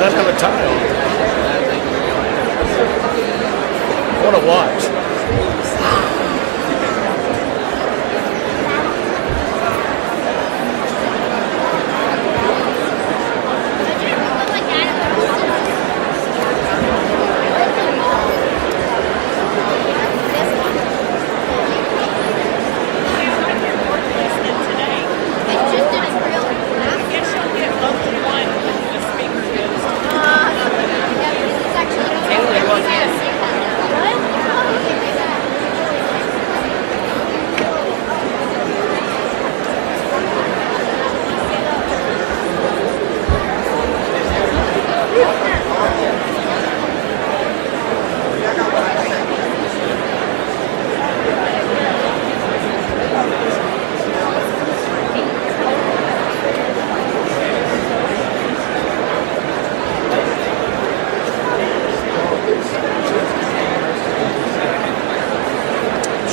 doesn't have a tie on. I want to watch.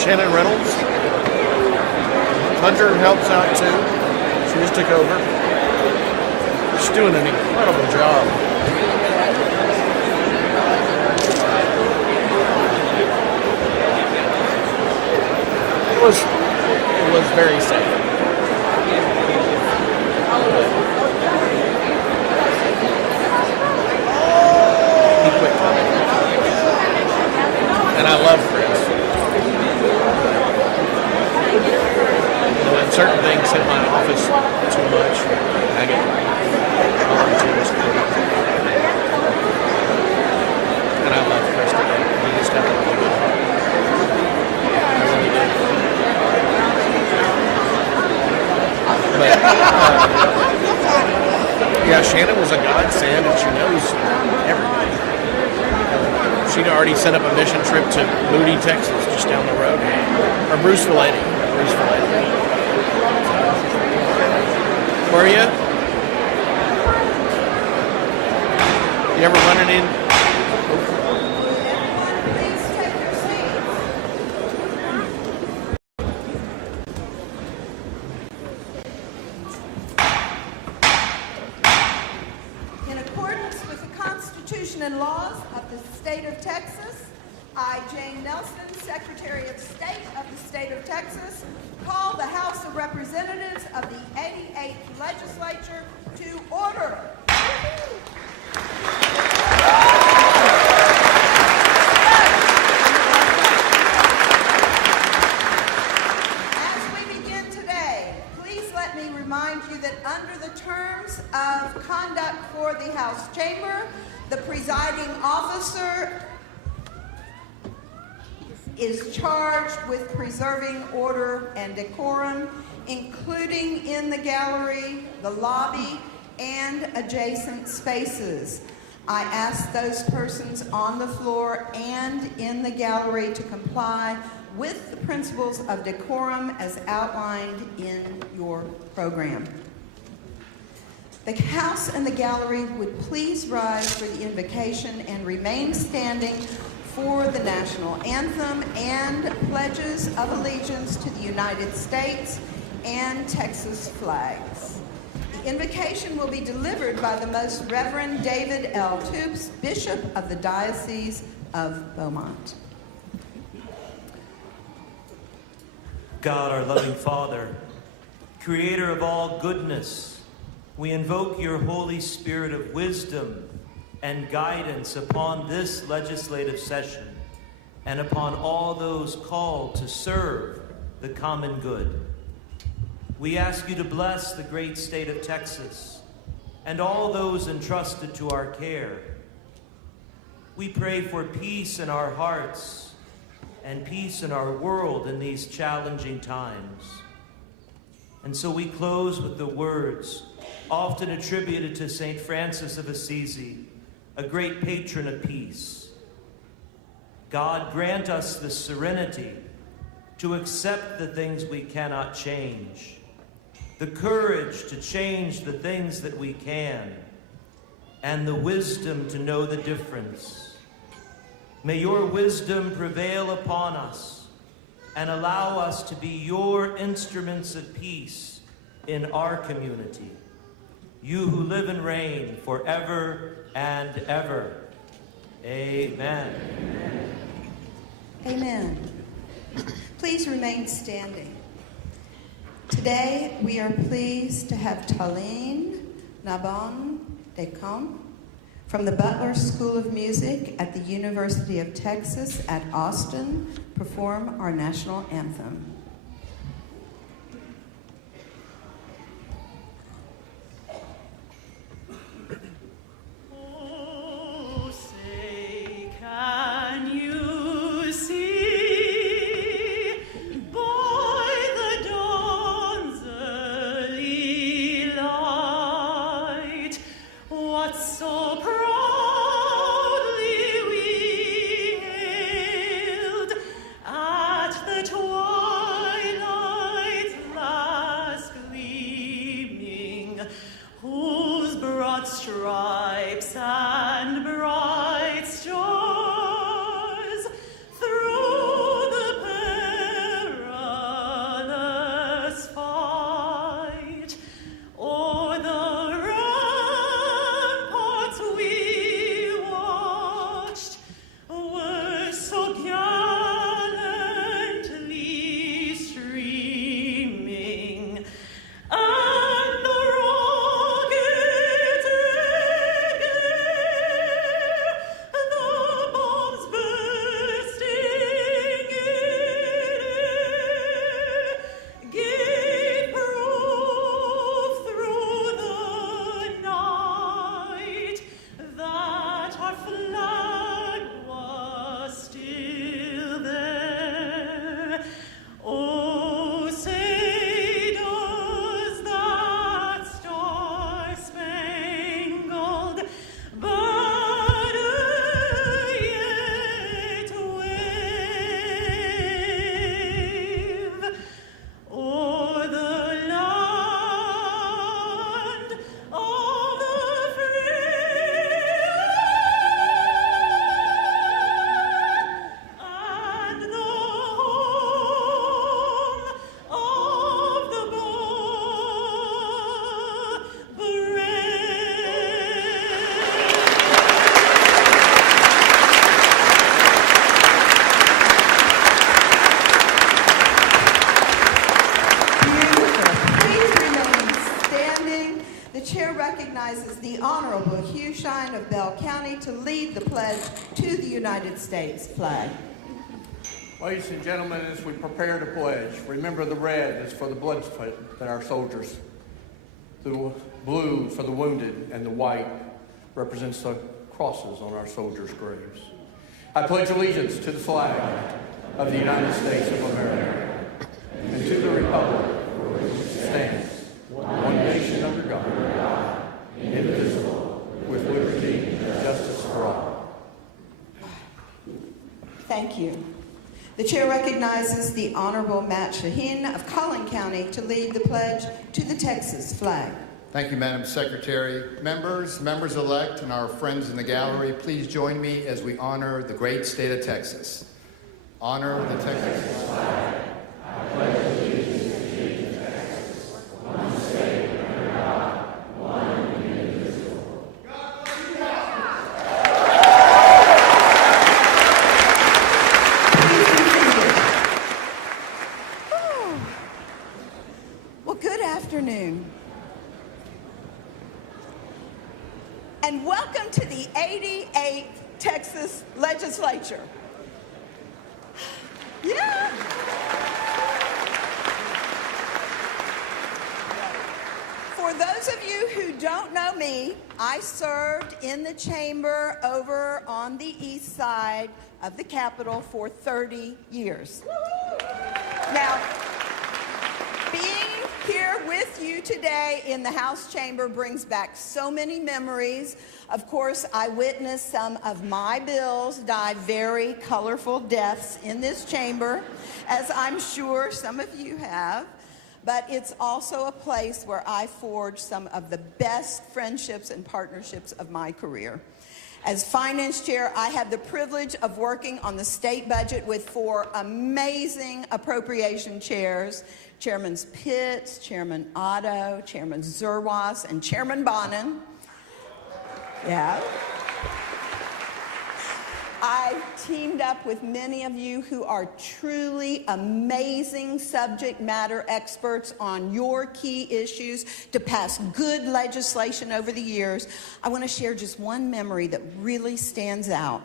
Shannon Reynolds. Hunter helps out too. She just took over. She's doing an incredible job. It was very safe. He quit coming. And I love Chris. Certain things hit my office too much. I get and I love Chris today. He just had a really good heart. I really did. But yeah, Shannon was a godsend, and she knows everybody. She'd already set up a mission trip to Moody, Texas, just down the road, or Bruceville, Lady. Were you? You ever running in? Please take your seats. In accordance with the Constitution and laws of the state of Texas, I, Jane Nelson, Secretary of State of the state of Texas, call the House of Representatives of the 88th Legislature to order. As we begin today, please let me remind you that under the terms of conduct for the House Chamber, the presiding officer is charged with preserving order and decorum, including in the gallery, the lobby, and adjacent spaces. I ask those persons on the floor and in the gallery to comply with the principles of decorum as outlined in your program. The House and the gallery would please rise for the invocation and remain standing for the national anthem and pledges of allegiance to the United States and Texas flags. The invocation will be delivered by the Most Reverend David L. Toops, Bishop of the Diocese of Beaumont. God, our loving Father, creator of all goodness, we invoke your Holy Spirit of wisdom and guidance upon this legislative session and upon all those called to serve the common good. We ask you to bless the great state of Texas and all those entrusted to our care. We pray for peace in our hearts and peace in our world in these challenging times. And so we close with the words often attributed to St. Francis of Assisi, a great patron of peace. God, grant us the serenity to accept the things we cannot change, the courage to change the things that we can, and the wisdom to know the difference. May your wisdom prevail upon us and allow us to be your instruments of peace in our community. you who live and reign forever and ever. Amen. Amen. Please remain standing. Today, we are pleased to have Talene Nabon Decom from the Butler School of Music at the University of Texas at Austin perform our national anthem. Stripes and bright stars through the perilous fight, o'er the ramparts we watched, were so gallantly streaming, and the rockets the Honorable Hugh Shine of Bell County to lead the pledge to the United States flag. Ladies and gentlemen, as we prepare to pledge, remember the red is for the blood that our soldiers, the blue for the wounded, and the white represents the crosses on our soldiers' graves. I pledge allegiance to the flag of the United States of America and to the republic for which it stands, one nation under God, indivisible, with liberty and justice for all. Thank you. The chair recognizes the Honorable Matt Shaheen of Collin County to lead the pledge to the Texas flag. Thank you, Madam Secretary. Members-elect, and our friends in the gallery, please join me as we honor the great state of Texas. Honor the Texas flag. I pledge allegiance to Texas, one state under God, one indivisible. Well, good afternoon. And welcome to the 88th Texas Legislature. Yeah. For those of you who don't know me, I served in the chamber over on the east side of the Capitol for 30 years. Now, being here with you today in the House chamber brings back so many memories. Of course, I witnessed some of my bills die very colorful deaths in this chamber, as I'm sure some of you have. But it's also a place where I forged some of the best friendships and partnerships of my career. As finance chair, I had the privilege of working on the state budget with 4 amazing appropriation chairs, Chairman Pitts, Chairman Otto, Chairman Zerwas, and Chairman Bonin. Yeah. I teamed up with many of you who are truly amazing subject matter experts on your key issues to pass good legislation over the years. I want to share just one memory that really stands out.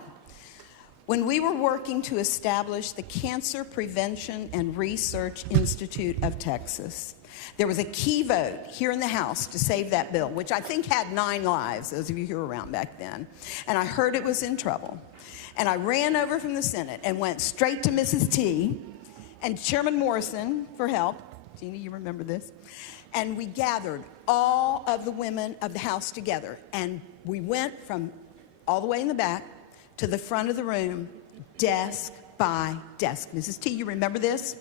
When we were working to establish the Cancer Prevention and Research Institute of Texas, there was a key vote here in the House to save that bill, which I think had 9 lives, those of you who were around back then. And I heard it was in trouble. And I ran over from the Senate and went straight to Mrs. T and Chairman Morrison for help. Gina, you remember this? And we gathered all of the women of the House together. And we went from all the way in the back to the front of the room, desk by desk. Mrs. T, you remember this?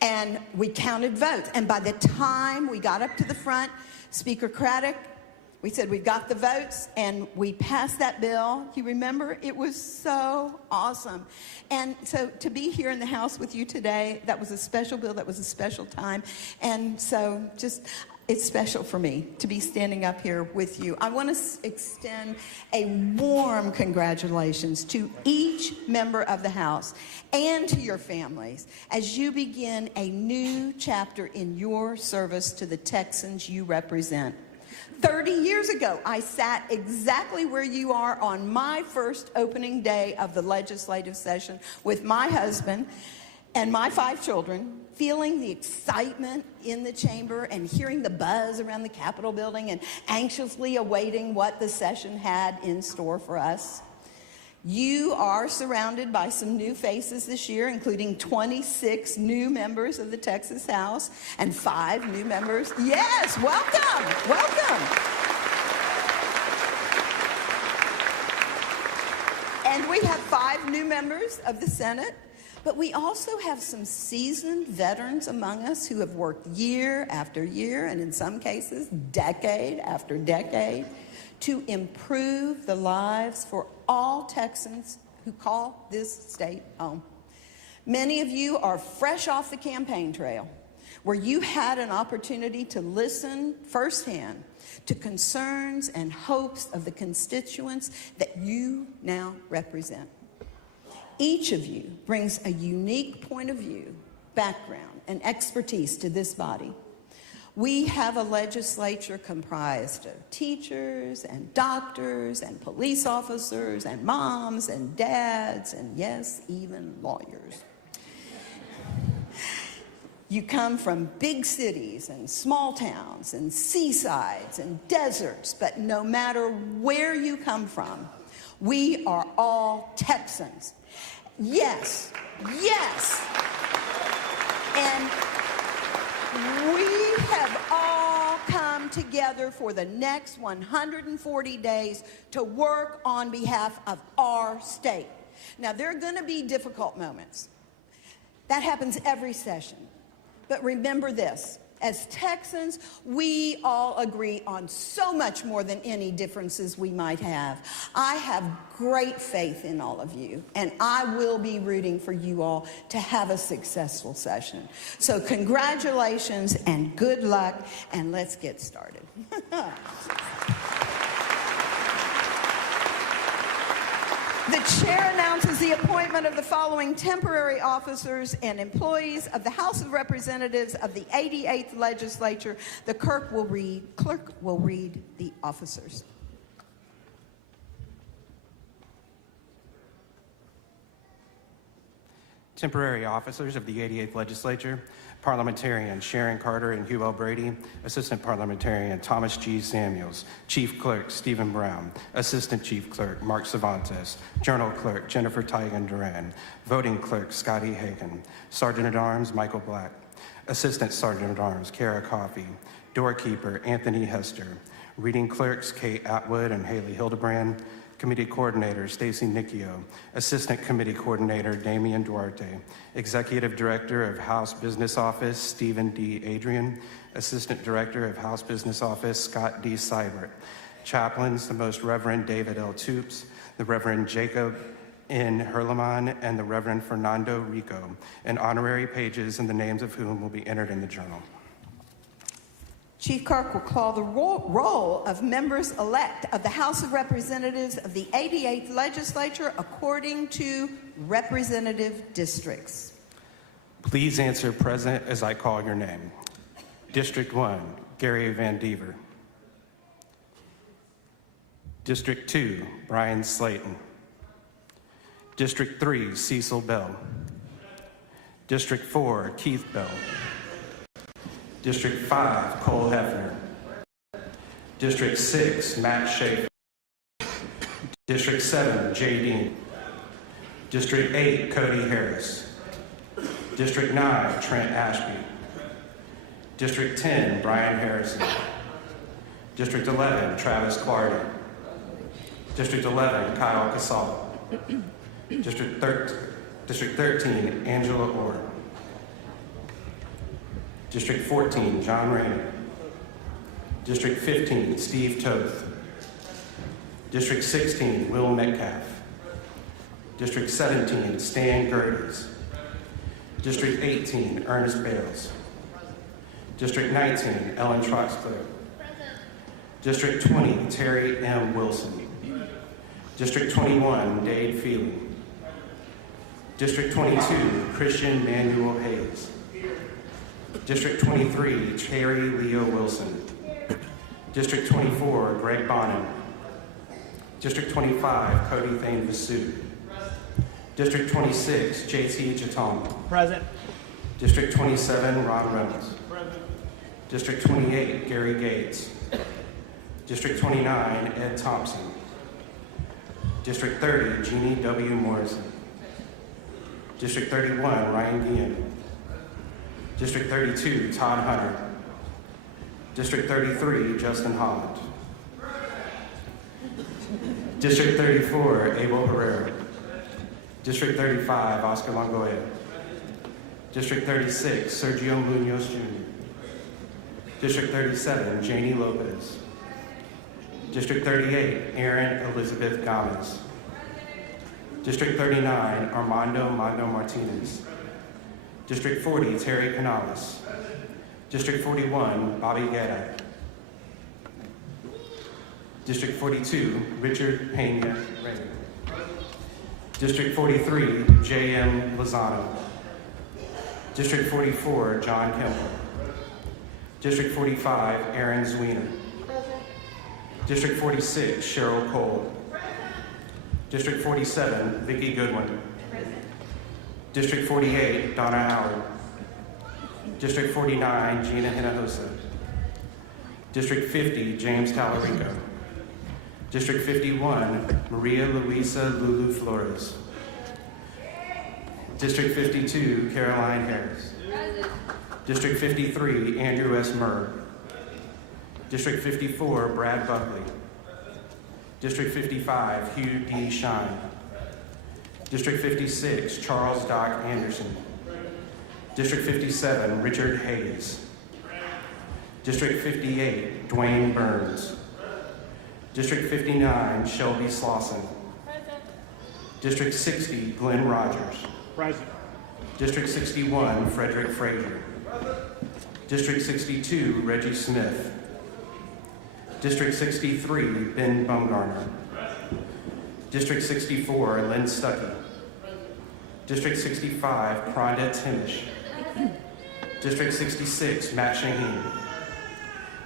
And we counted votes. And by the time we got up to the front, Speaker Craddock, we said, we've got the votes, and we passed that bill. You remember? It was so awesome. And so to be here in the House with you today, that was a special bill. That was a special time. And so just, it's special for me to be standing up here with you. I want to extend a warm congratulations to each member of the House and to your families as you begin a new chapter in your service to the Texans you represent. 30 years ago, I sat exactly where you are on my first opening day of the legislative session with my husband and my 5 children, feeling the excitement in the chamber and hearing the buzz around the Capitol building and anxiously awaiting what the session had in store for us. You are surrounded by some new faces this year, including 26 new members of the Texas House and 5 new members. Yes, welcome, welcome. And we have 5 new members of the Senate, but we also have some seasoned veterans among us who have worked year after year, and in some cases, decade after decade, to improve the lives for all Texans who call this state home. Many of you are fresh off the campaign trail, where you had an opportunity to listen firsthand to concerns and hopes of the constituents that you now represent. Each of you brings a unique point of view, background, and expertise to this body. We have a legislature comprised of teachers and doctors and police officers and moms and dads and, yes, even lawyers. You come from big cities and small towns and seasides and deserts, but no matter where you come from, we are all Texans. Yes, yes. And we have all come together for the next 140 days to work on behalf of our state. Now, there are going to be difficult moments. That happens every session. But remember this, as Texans, we all agree on so much more than any differences we might have. I have great faith in all of you, and I will be rooting for you all to have a successful session. So congratulations and good luck, and let's get started. The chair announces the appointment of the following temporary officers and employees of the House of Representatives of the 88th Legislature. The clerk will read the officers. Temporary officers of the 88th Legislature, Parliamentarian Sharon Carter and Hugh L. Brady, Assistant Parliamentarian Thomas G. Samuels, Chief Clerk Stephen Brown, Assistant Chief Clerk Mark Cervantes, Journal Clerk Jennifer Tygan Duran, Voting Clerk Scotty Hagan, Sergeant-at-Arms Michael Black, Assistant Sergeant-at-Arms Kara Coffey, Doorkeeper Anthony Hester, Reading Clerks Kate Atwood and Haley Hildebrand, Committee Coordinator Stacy Nicchio, Assistant Committee Coordinator Damian Duarte, Executive Director of House Business Office Stephen D. Adrian, Assistant Director of House Business Office Scott D. Seibert, Chaplains, the Most Reverend David L. Toops, the Reverend Jacob N. Herleman, and the Reverend Fernando Rico, and honorary pages and the names of whom will be entered in the journal. Chief Clerk will call the roll of members-elect of the House of Representatives of the 88th Legislature according to representative districts. Please answer present as I call your name. District 1, Gary Van Dever. District 2, Brian Slayton. District 3, Cecil Bell. District 4, Keith Bell. District 5, Cole Hefner. District 6, Matt Schaefer. District 7, Jay Dean. District 8, Cody Harris. District 9, Trent Ashby. District 10, Brian Harrison. District 11, Travis Clardy. District 11, Kyle Casal. District 13, Angela Orr. District 14, John Raynor. District 15, Steve Toth. District 16, Will Metcalf. District 17, Stan Gerdes. District 18, Ernest Bales. District 19, Ellen Troxcliffe. District 20, Terry M. Wilson. District 21, Dade Feely. District 22, Christian Manuel Hayes. District 23, Cherry Leo Wilson. District 24, Greg Bonham. District 25, Cody Thane Vasu. District 26, JT Jatama. Present. District 27, Ron Reynolds. Present. District 28, Gary Gates. District 29, Ed Thompson. District 30, Jeannie W. Morrison. District 31, Ryan Guillen. District 32, Todd Hunter. District 33, Justin Holland. District 34, Abel Herrera. District 35, Oscar Longoya. District 36, Sergio Munoz Jr. District 37, Janie Lopez. District 38, Erin Elizabeth Gomez. District 39, Armando Mando Martinez. District 40, Terry Canales. District 41, Bobby Guerra. District 42, Richard Pena Reyes. District 43, J.M. Lozano. District 44, John Kemper. District 45, Aaron Zwiener. District 46, Cheryl Cole. District 47, Vicki Goodwin. District 48, Donna Howard. District 49, Gina Hinojosa. District 50, James Talarico. District 51, Maria Luisa Lulu Flores. District 52, Caroline Harris. District 53, Andrew S. Murr. District 54, Brad Buckley. District 55, Hugh D. Shine. District 56, Charles Doc Anderson. District 57, Richard Hayes. District 58, Dwayne Burns. District 59, Shelby Slauson. District 60, Glenn Rogers. Present. District 61, Frederick Frazier. District 62, Reggie Smith. District 63, Ben Bumgarner. District 64, Lynn Stuckey. District 65, Kronda Timish. District 66, Matt Shaheen.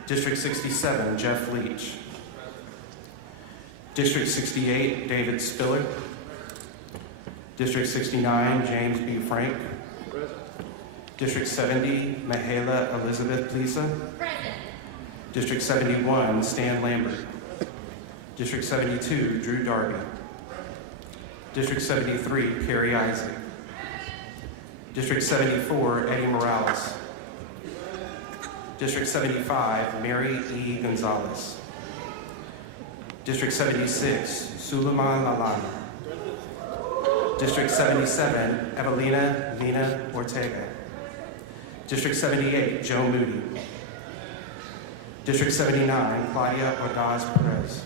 District 67, Jeff Leach. District 68, David Spiller. District 69, James B. Frank. District 70, Mahala Elizabeth Lisa. District 71, Stan Lambert. District 72, Drew Darby. District 73, Carrie Isaac. District 74, Eddie Morales. District 75, Mary E. Gonzalez. District 76, Suleiman Lalana. District 77, Evelina Lina Ortega. District 78, Joe Moody. District 79, Claudia Ordaz Perez.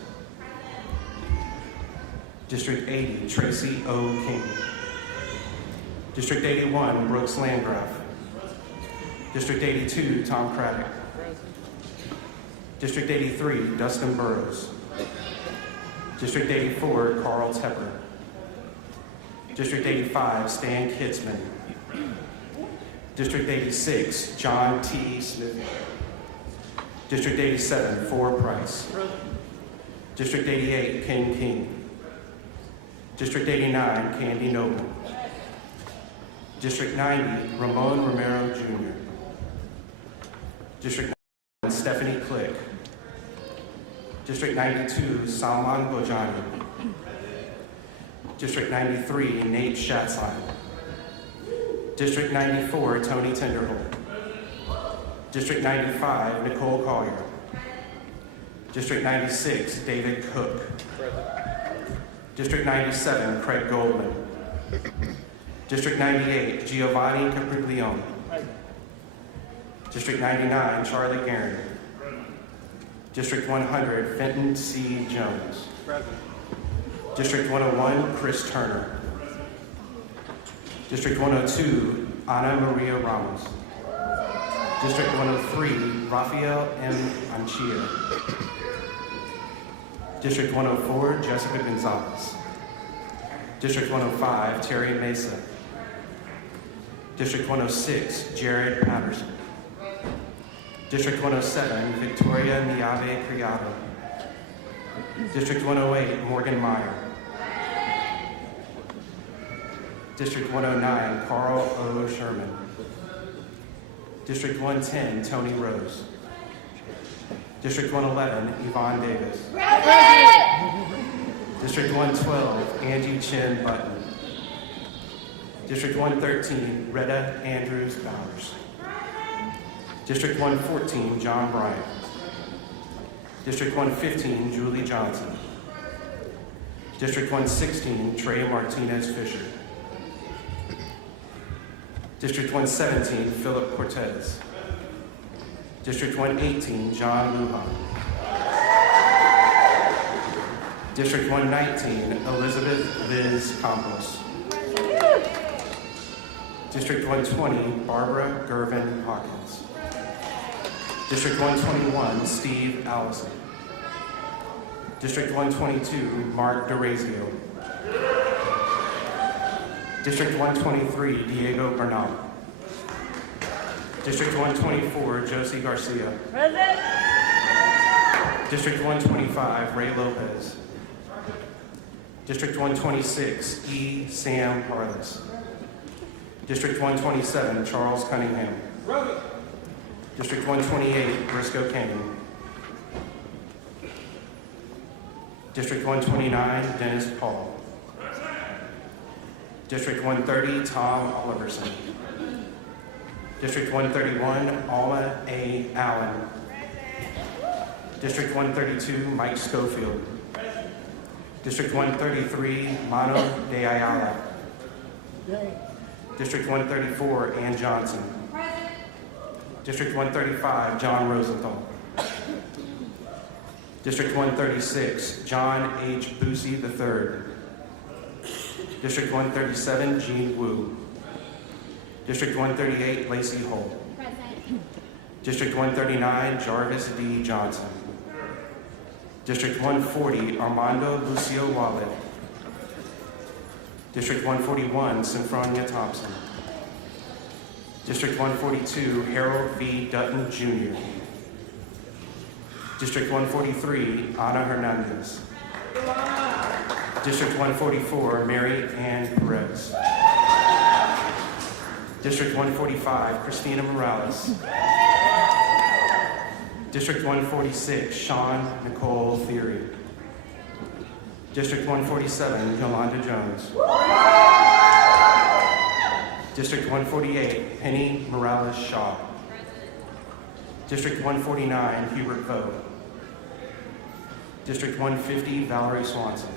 District 80, Tracy O. King. District 81, Brooks Landgraf. District 82, Tom Craddock. District 83, Dustin Burrows. District 84, Carl Tepper. District 85, Stan Kitzman. District 86, John T. Smith. District 87, Ford Price. District 88, Ken King. District 89, Candy Noble. District 90, Ramon Romero Jr. District 91, Stephanie Click. District 92, Salman Bojani. District 93, Nate Schatzline. District 94, Tony Tenderholt. District 95, Nicole Collier. District 96, David Cook. District 97, Craig Goldman. District 98, Giovanni Capriglione. District 99, Charlie Guerin. District 100, Fenton C. Jones. District 101, Chris Turner. District 102, Ana Maria Ramos. District 103, Rafael M. Anchia. District 104, Jessica Gonzalez. District 105, Terry Mesa. District 106, Jared Patterson. District 107, Victoria Niave Criado. District 108, Morgan Meyer. District 109, Carl O. Sherman. District 110, Tony Rose. District 111, Yvonne Davis. District 112, Angie Chin Button. District 113, Retta Andrews Bowers. District 114, John Bryant. District 115, Julie Johnson. District 116, Trey Martinez Fisher. District 117, Philip Cortez. District 118, John Lujan. District 119, Elizabeth Liz Campos. District 120, Barbara Gervin Hawkins. District 121, Steve Allison. District 122, Mark DeRazio. District 123, Diego Bernal. District 124, Josie Garcia. Present. District 125, Ray Lopez. District 126, E. Sam Harless. District 127, Charles Cunningham. District 128, Briscoe Kane. District 129, Dennis Paul. District 130, Tom Oliverson. District 131, Alma A. Allen. District 132, Mike Schofield. District 133, Mano de Ayala. District 134, Ann Johnson. District 135, John Rosenthal. District 136, John H. Boosie III. District 137, Jean Wu. District 138, Lacey Holt. Present. District 139, Jarvis D. Johnson. District 140, Armando Lucio Wallet. District 141, Sinfronia Thompson. District 142, Harold V. Dutton Jr. District 143, Ana Hernandez. District 144, Mary Ann Perez. District 145, Christina Morales. District 146, Sean Nicole Theory. District 147, Yolanda Jones. District 148, Penny Morales Shaw. District 149, Hubert Vogt. District 150, Valerie Swanson.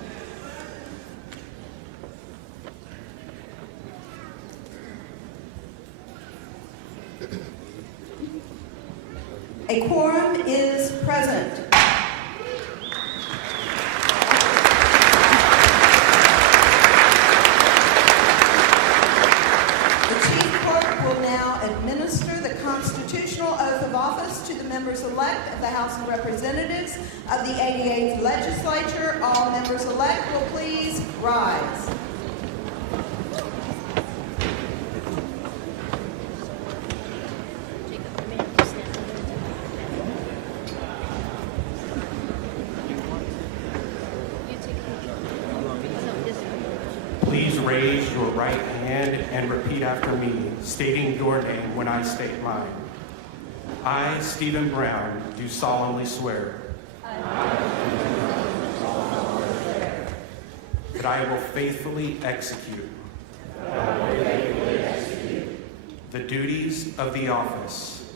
A quorum is Legislature. All members-elect will please rise. Please raise your right hand and repeat after me, stating your name when I state mine. I, Stephen Brown, do solemnly swear that I will faithfully execute the duties of the office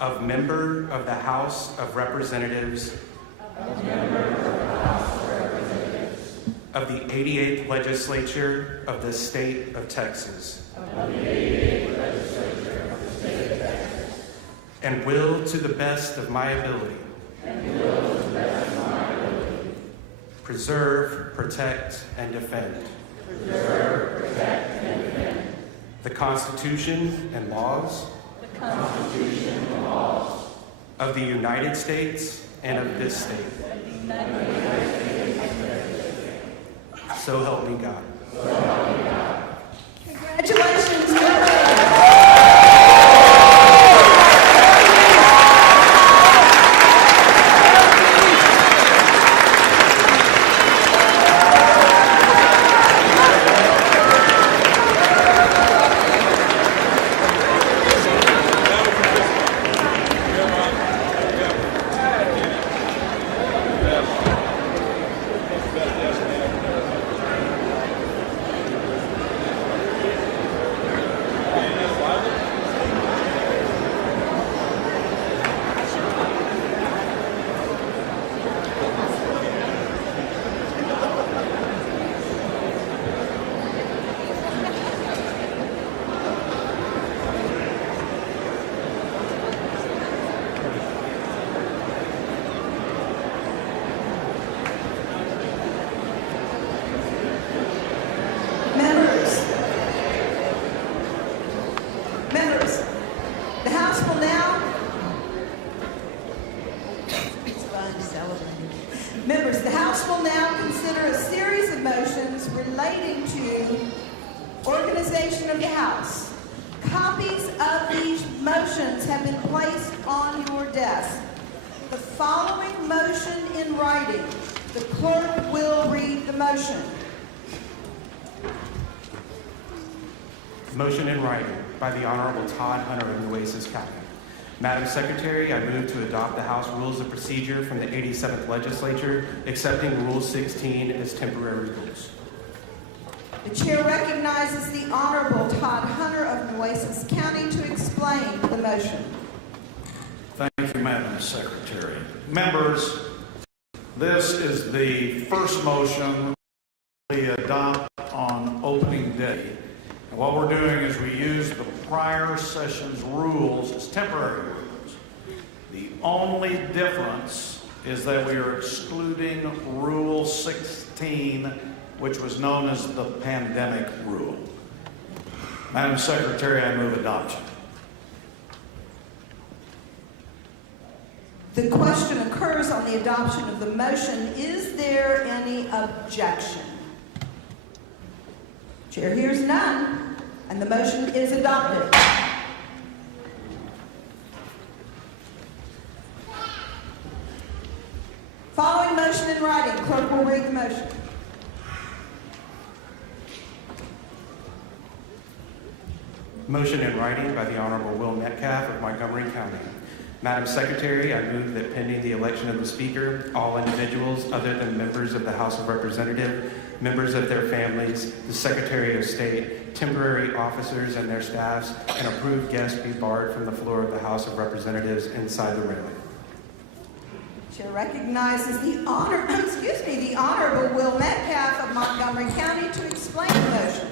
of member of the House of Representatives of the 88th Legislature of the State of Texas. And will, to the best of my ability, preserve, protect, and defend the Constitution and laws of the United States and of this state. So help me God. Congratulations, members. Members, the House will now... It's fun celebrating. Members, the House will now consider a series of motions relating to organization of the House. Copies of these motions have been placed on your desk. The following motion in writing, the clerk will read the motion. Motion in writing by the Honorable Todd Hunter of Nueces County. Madam Secretary, I move to adopt the House Rules of Procedure from the 87th Legislature, accepting Rule 16 as temporary rules. The chair recognizes the Honorable Todd Hunter of Nueces County to explain the motion. Thank you, Madam Secretary. Members, this is the first motion we adopt on opening day. And what we're doing is we use the prior session's rules as temporary rules. The only difference is that we are excluding Rule 16, which was known as the pandemic rule. Madam Secretary, I move adoption. The question occurs on the adoption of the motion. Is there any objection? Chair hears none, and the motion is adopted. Following motion in writing, clerk will read the motion. Motion in writing by the Honorable Will Metcalf of Montgomery County. Madam Secretary, I move that pending the election of the Speaker, all individuals other than members of the House of Representatives, members of their families, the Secretary of State, temporary officers and their staffs, and approved guests be barred from the floor of the House of Representatives inside the railing. Chair recognizes the Honorable Will Metcalf of Montgomery County to explain the motion.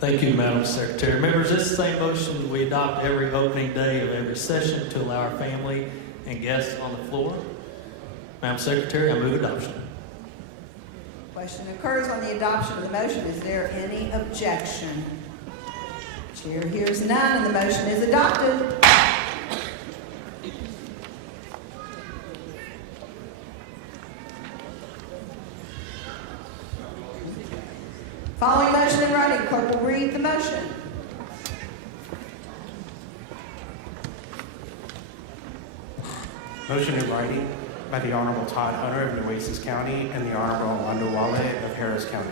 Thank you, Madam Secretary. Members, this same motion we adopt every opening day of every session to allow our family and guests on the floor. Madam Secretary, I move adoption. Question occurs on the adoption of the motion. Is there any objection? Chair hears none, and the motion is adopted. Following motion in writing, clerk will read the motion. Motion in writing by the Honorable Todd Hunter of Nueces County and the Honorable Armando Wale of Harris County.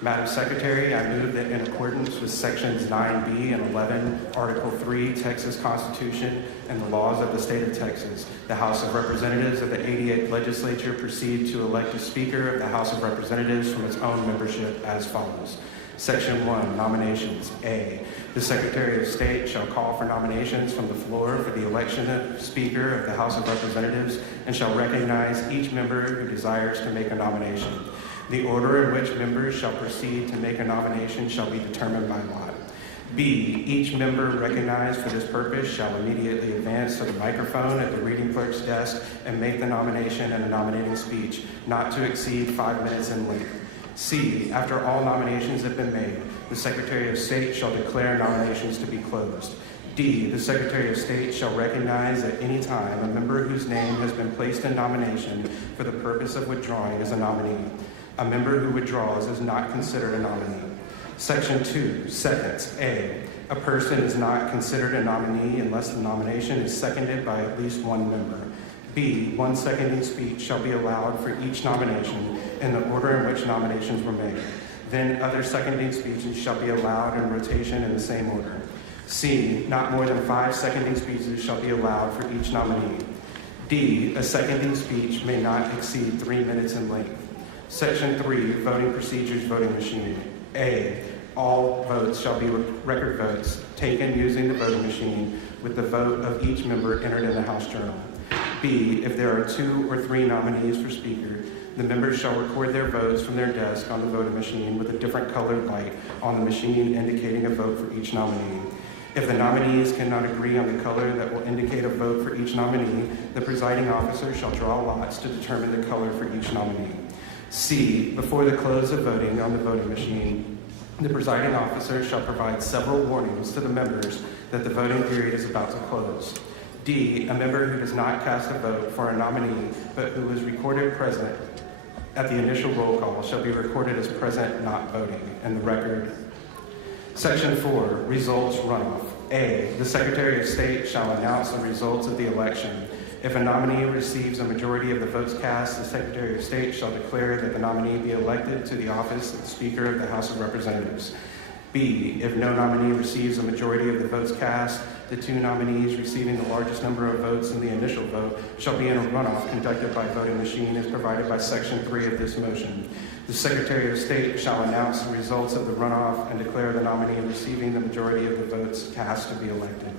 Madam Secretary, I move that in accordance with Sections 9B and 11, Article 3, Texas Constitution, and the laws of the state of Texas, the House of Representatives of the 88th Legislature proceed to elect a Speaker of the House of Representatives from its own membership as follows. Section 1, Nominations. A, the Secretary of State shall call for nominations from the floor for the election of Speaker of the House of Representatives and shall recognize each member who desires to make a nomination. The order in which members shall proceed to make a nomination shall be determined by lot. B, each member recognized for this purpose shall immediately advance to the microphone at the reading clerk's desk and make the nomination and a nominating speech, not to exceed 5 minutes in length. C, after all nominations have been made, the Secretary of State shall declare nominations to be closed. D, the Secretary of State shall recognize at any time a member whose name has been placed in nomination for the purpose of withdrawing as a nominee. A member who withdraws is not considered a nominee. Section 2, Seconds. A person is not considered a nominee unless the nomination is seconded by at least one member. B, one seconding speech shall be allowed for each nomination in the order in which nominations were made. Then other seconding speeches shall be allowed in rotation in the same order. C, not more than 5 seconding speeches shall be allowed for each nominee. D, a seconding speech may not exceed 3 minutes in length. Section 3, Voting Procedures, Voting Machine. A, all votes shall be record votes taken using the voting machine with the vote of each member entered in the House Journal. B, if there are 2 or 3 nominees for Speaker, the members shall record their votes from their desk on the voting machine with a different colored light on the machine indicating a vote for each nominee. If the nominees cannot agree on the color that will indicate a vote for each nominee, the presiding officer shall draw lots to determine the color for each nominee. C, before the close of voting on the voting machine, the presiding officer shall provide several warnings to the members that the voting period is about to close. D, a member who does not cast a vote for a nominee but who is recorded present at the initial roll call shall be recorded as present not voting in the record. Section 4, Results Runoff. A, the Secretary of State shall announce the results of the election. If a nominee receives a majority of the votes cast, the Secretary of State shall declare that the nominee be elected to the office of the Speaker of the House of Representatives. B, if no nominee receives a majority of the votes cast, the 2 nominees receiving the largest number of votes in the initial vote shall be in a runoff conducted by voting machine as provided by Section 3 of this motion. The Secretary of State shall announce the results of the runoff and declare the nominee receiving the majority of the votes cast to be elected.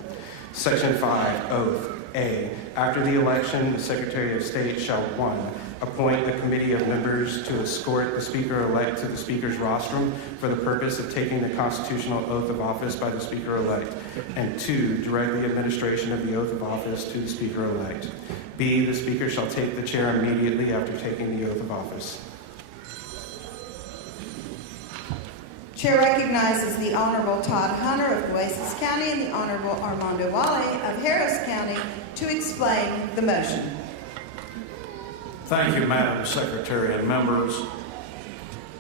Section 5, Oath. A, after the election, the Secretary of State shall 1, appoint a committee of members to escort the Speaker-elect to the Speaker's rostrum for the purpose of taking the constitutional oath of office by the Speaker-elect, and 2, direct the administration of the oath of office to the Speaker-elect. B, the Speaker shall take the chair immediately after taking the oath of office. Chair recognizes the Honorable Todd Hunter of Nueces County and the Honorable Armando Wale of Harris County to explain the motion. Thank you, Madam Secretary and members,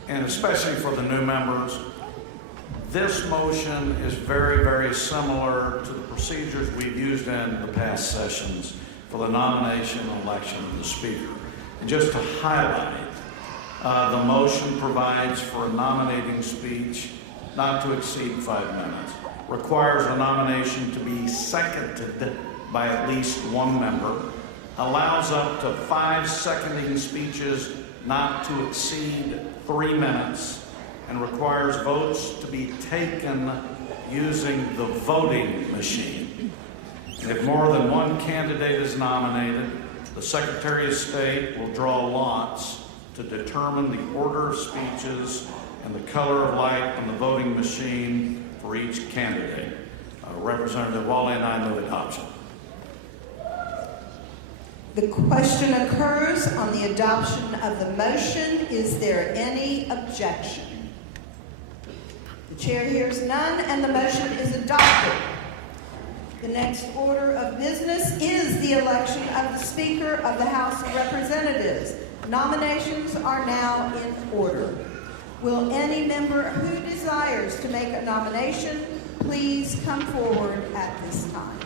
and especially for the new members. This motion is very, very similar to the procedures we've used in the past sessions for the nomination and election of the Speaker. And just to highlight, the motion provides for a nominating speech not to exceed 5 minutes, requires a nomination to be seconded by at least one member, allows up to 5 seconding speeches not to exceed 3 minutes, and requires votes to be taken using the voting machine. And if more than one candidate is nominated, the Secretary of State will draw lots to determine the order of speeches and the color of light on the voting machine for each candidate. Representative Wale and I move adoption. The question occurs on the adoption of the motion. Is there any objection? The chair hears none, and the motion is adopted. The next order of business is the election of the Speaker of the House of Representatives. Nominations are now in order. Will any member who desires to make a nomination please come forward at this time?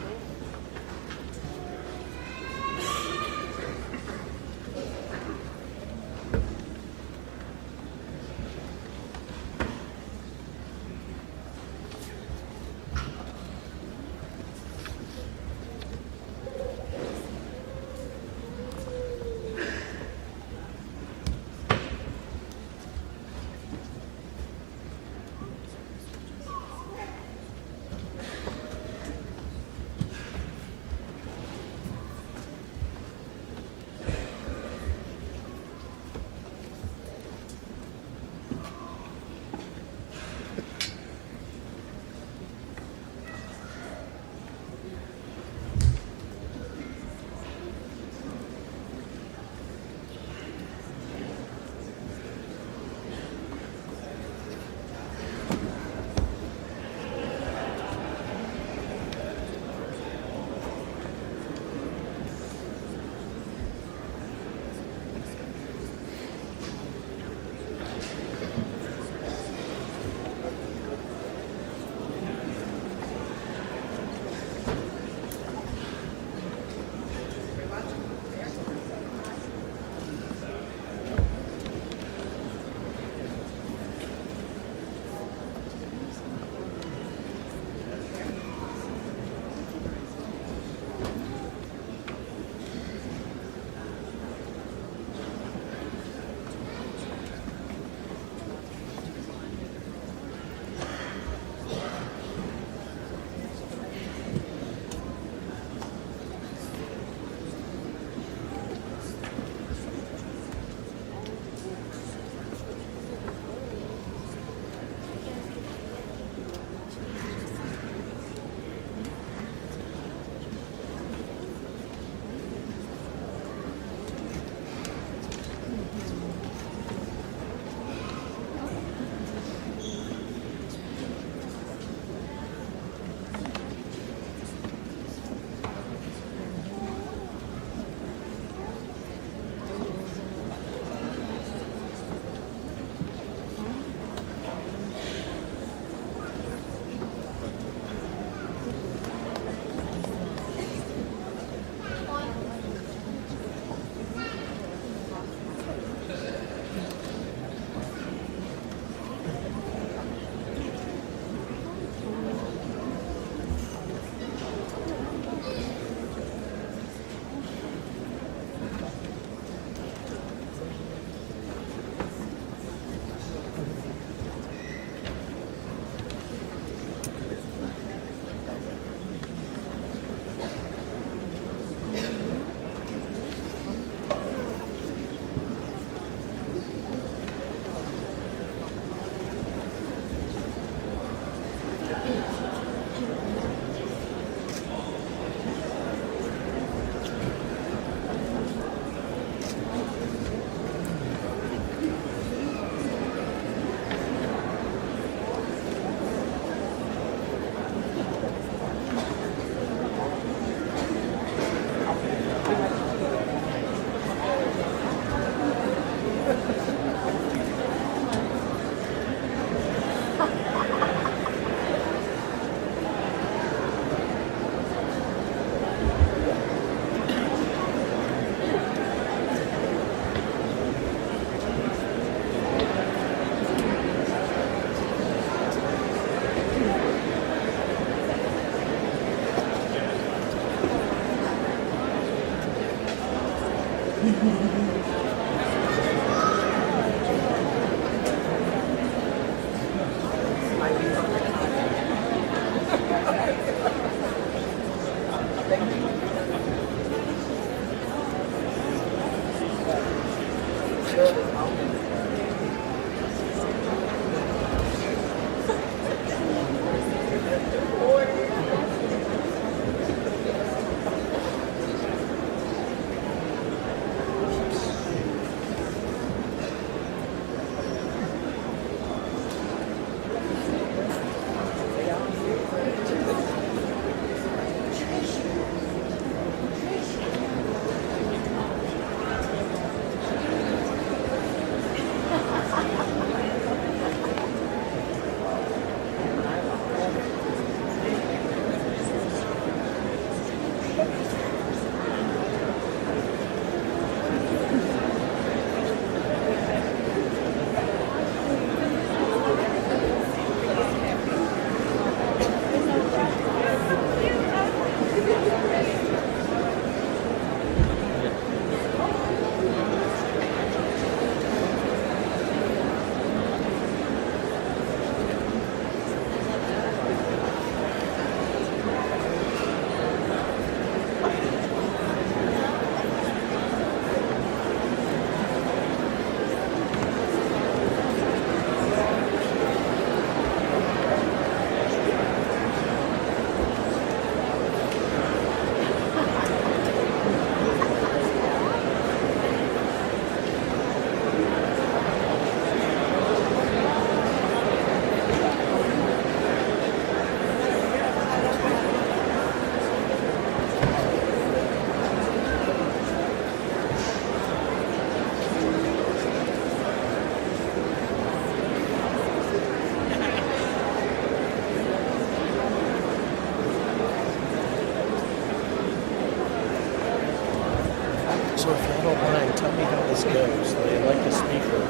this goes. They elect a speaker.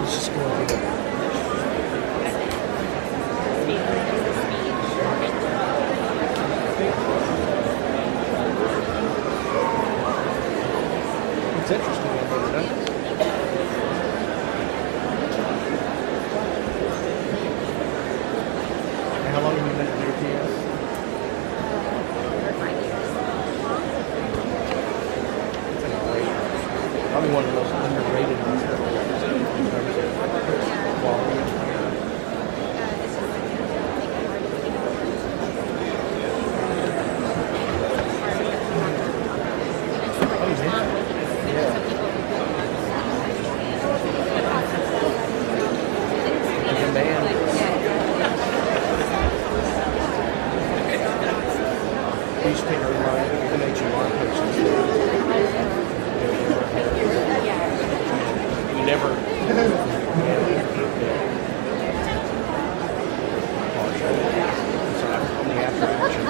Let's just go over there. It's interesting. I've never done it. How long have you been at JTS? It's an LA. Probably one of the most underrated hospitals in terms of quality. Oh, yeah. Yeah. The demand is. These people are MHR patients. You never. So on the after-action,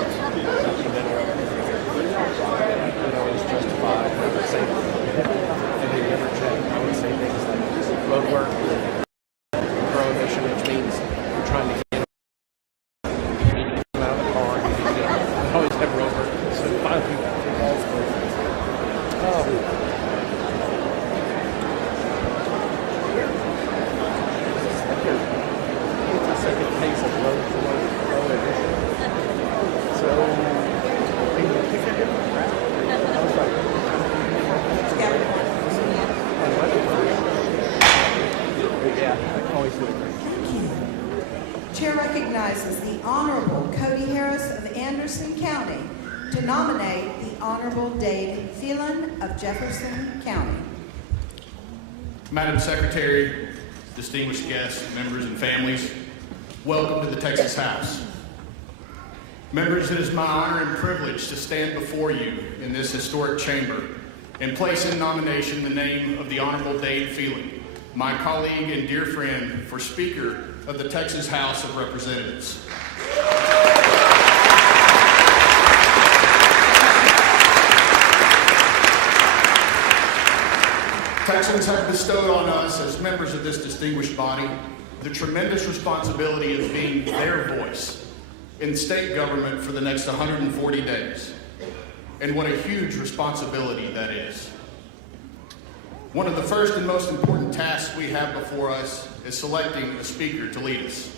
it's justified. I would say, and they never check. I would say things like road work, prohibition, which means you're trying to get them out of the car. I always have road work. So five people take all for it's a second case of road prohibition. So can you pick a different route? I was like, yeah, I always do it. Chair recognizes the Honorable Cody Harris of Anderson County to nominate the Honorable Dave Phelan of Jefferson County. Madam Secretary, distinguished guests, members and families, welcome to the Texas House. Members, it is my honor and privilege to stand before you in this historic chamber and place in nomination the name of the Honorable Dave Phelan, my colleague and dear friend, for Speaker of the Texas House of Representatives. Texans have bestowed on us, as members of this distinguished body, the tremendous responsibility of being their voice in state government for the next 140 days. And what a huge responsibility that is. One of the first and most important tasks we have before us is selecting a speaker to lead us.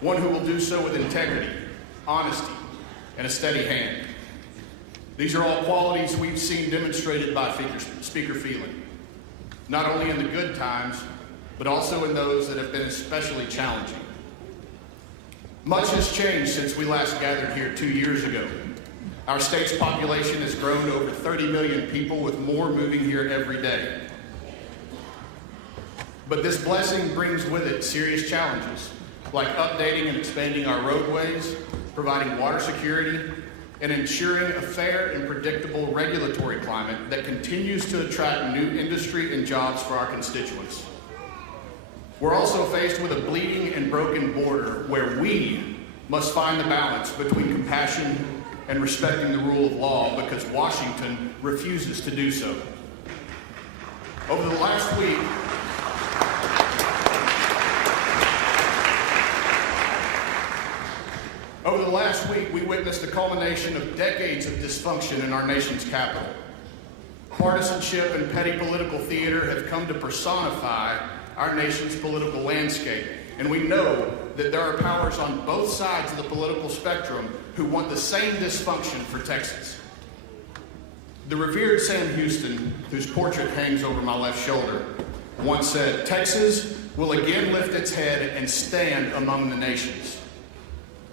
One who will do so with integrity, honesty, and a steady hand. These are all qualities we've seen demonstrated by Speaker Phelan, not only in the good times, but also in those that have been especially challenging. Much has changed since we last gathered here 2 years ago. Our state's population has grown to over 30 million people, with more moving here every day. But this blessing brings with it serious challenges, like updating and expanding our roadways, providing water security, and ensuring a fair and predictable regulatory climate that continues to attract new industry and jobs for our constituents. We're also faced with a bleeding and broken border where we must find the balance between compassion and respecting the rule of law, because Washington refuses to do so. Over the last week, we witnessed the culmination of decades of dysfunction in our nation's capital. Partisanship and petty political theater have come to personify our nation's political landscape, and we know that there are powers on both sides of the political spectrum who want the same dysfunction for Texas. The revered Sam Houston, whose portrait hangs over my left shoulder, once said, "Texas will again lift its head and stand among the nations."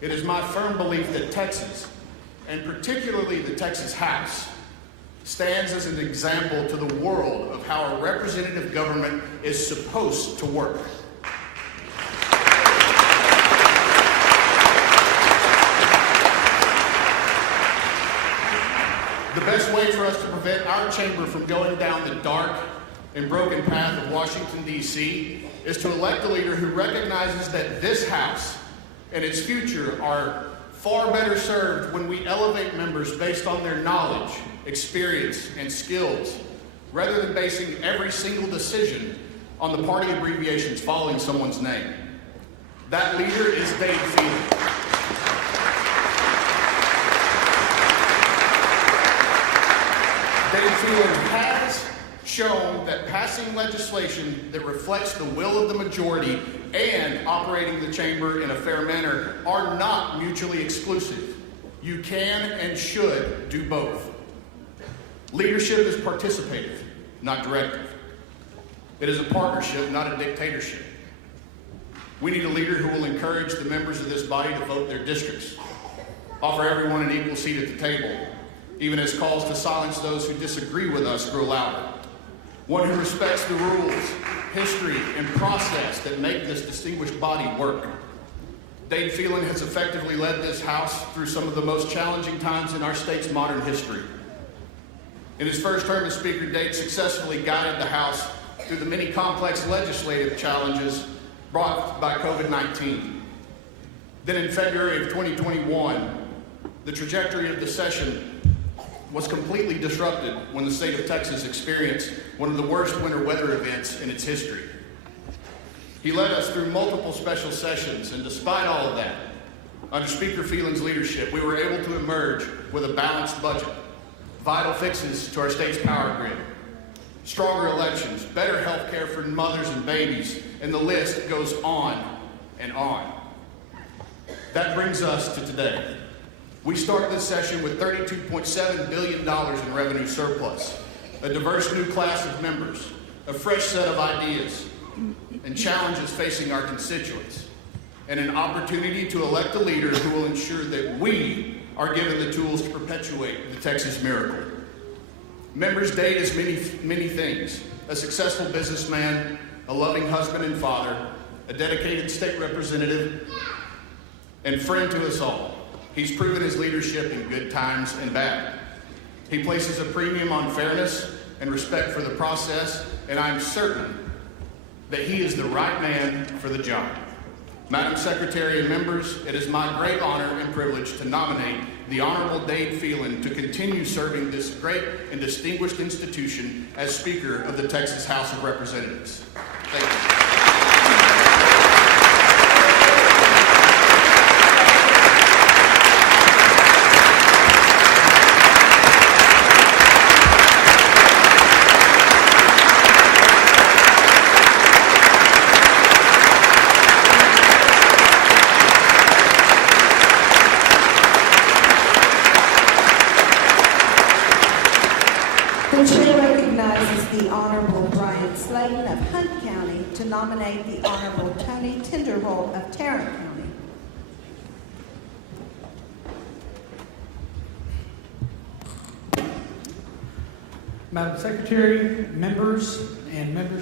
It is my firm belief that Texas, and particularly the Texas House, stands as an example to the world of how a representative government is supposed to work. The best way for us to prevent our chamber from going down the dark and broken path of Washington, D.C., is to elect a leader who recognizes that this House and its future are far better served when we elevate members based on their knowledge, experience, and skills, rather than basing every single decision on the party abbreviations following someone's name. That leader is Dave Phelan. Dave Phelan has shown that passing legislation that reflects the will of the majority and operating the chamber in a fair manner are not mutually exclusive. You can and should do both. Leadership is participative, not directive. It is a partnership, not a dictatorship. We need a leader who will encourage the members of this body to vote their districts, offer everyone an equal seat at the table, even as calls to silence those who disagree with us grow louder. One who respects the rules, history, and process that make this distinguished body work. Dave Phelan has effectively led this House through some of the most challenging times in our state's modern history. In his first term as Speaker, Dave successfully guided the House through the many complex legislative challenges brought by COVID-19. Then in February of 2021, the trajectory of the session was completely disrupted when the state of Texas experienced one of the worst winter weather events in its history. He led us through multiple special sessions, and despite all of that, under Speaker Phelan's leadership, we were able to emerge with a balanced budget, vital fixes to our state's power grid, stronger elections, better health care for mothers and babies, and the list goes on and on. That brings us to today. We start this session with $32.7 billion in revenue surplus, a diverse new class of members, a fresh set of ideas and challenges facing our constituents, and an opportunity to elect a leader who will ensure that we are given the tools to perpetuate the Texas miracle. Members date as many things: a successful businessman, a loving husband and father, a dedicated state representative, and friend to us all. He's proven his leadership in good times and bad. He places a premium on fairness and respect for the process, and I'm certain that he is the right man for the job. Madam Secretary and members, it is my great honor and privilege to nominate the Honorable Dave Phelan to continue serving this great and distinguished institution as Speaker of the Texas House of Representatives. Thank you. The chair recognizes the Honorable Brian Slayton of Hunt County to nominate the Honorable Tony Tinderholt of Tarrant County. Madam Secretary, members,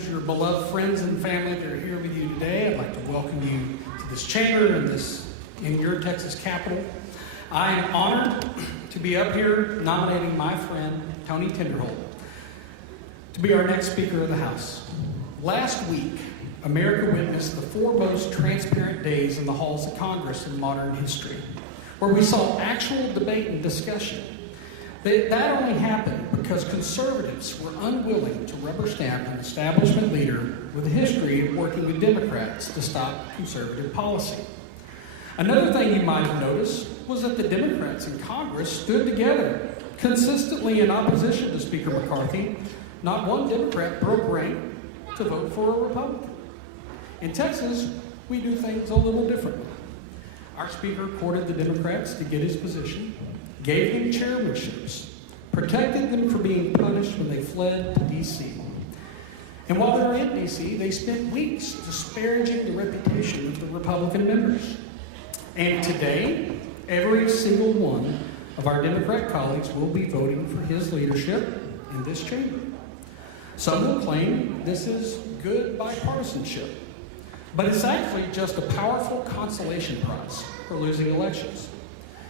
your beloved friends and family that are here with you today, I'd like to welcome you to this chamber and in your Texas Capitol. I am honored to be up here nominating my friend, Tony Tinderholt, to be our next Speaker of the House. Last week, America witnessed the foremost transparent days in the halls of Congress in modern history, where we saw actual debate and discussion. That only happened because conservatives were unwilling to rubber stamp an establishment leader with a history of working with Democrats to stop conservative policy. Another thing you might have noticed was that the Democrats in Congress stood together, consistently in opposition to Speaker McCarthy. Not one Democrat broke rank to vote for a Republican. In Texas, we do things a little differently. Our Speaker courted the Democrats to get his position, gave them chairmanships, protected them from being punished when they fled to D.C. And while they were in D.C., they spent weeks disparaging the reputation of the Republican members. And today, every single one of our Democrat colleagues will be voting for his leadership in this chamber. Some will claim this is good bipartisanship, but it's actually just a powerful consolation prize for losing elections.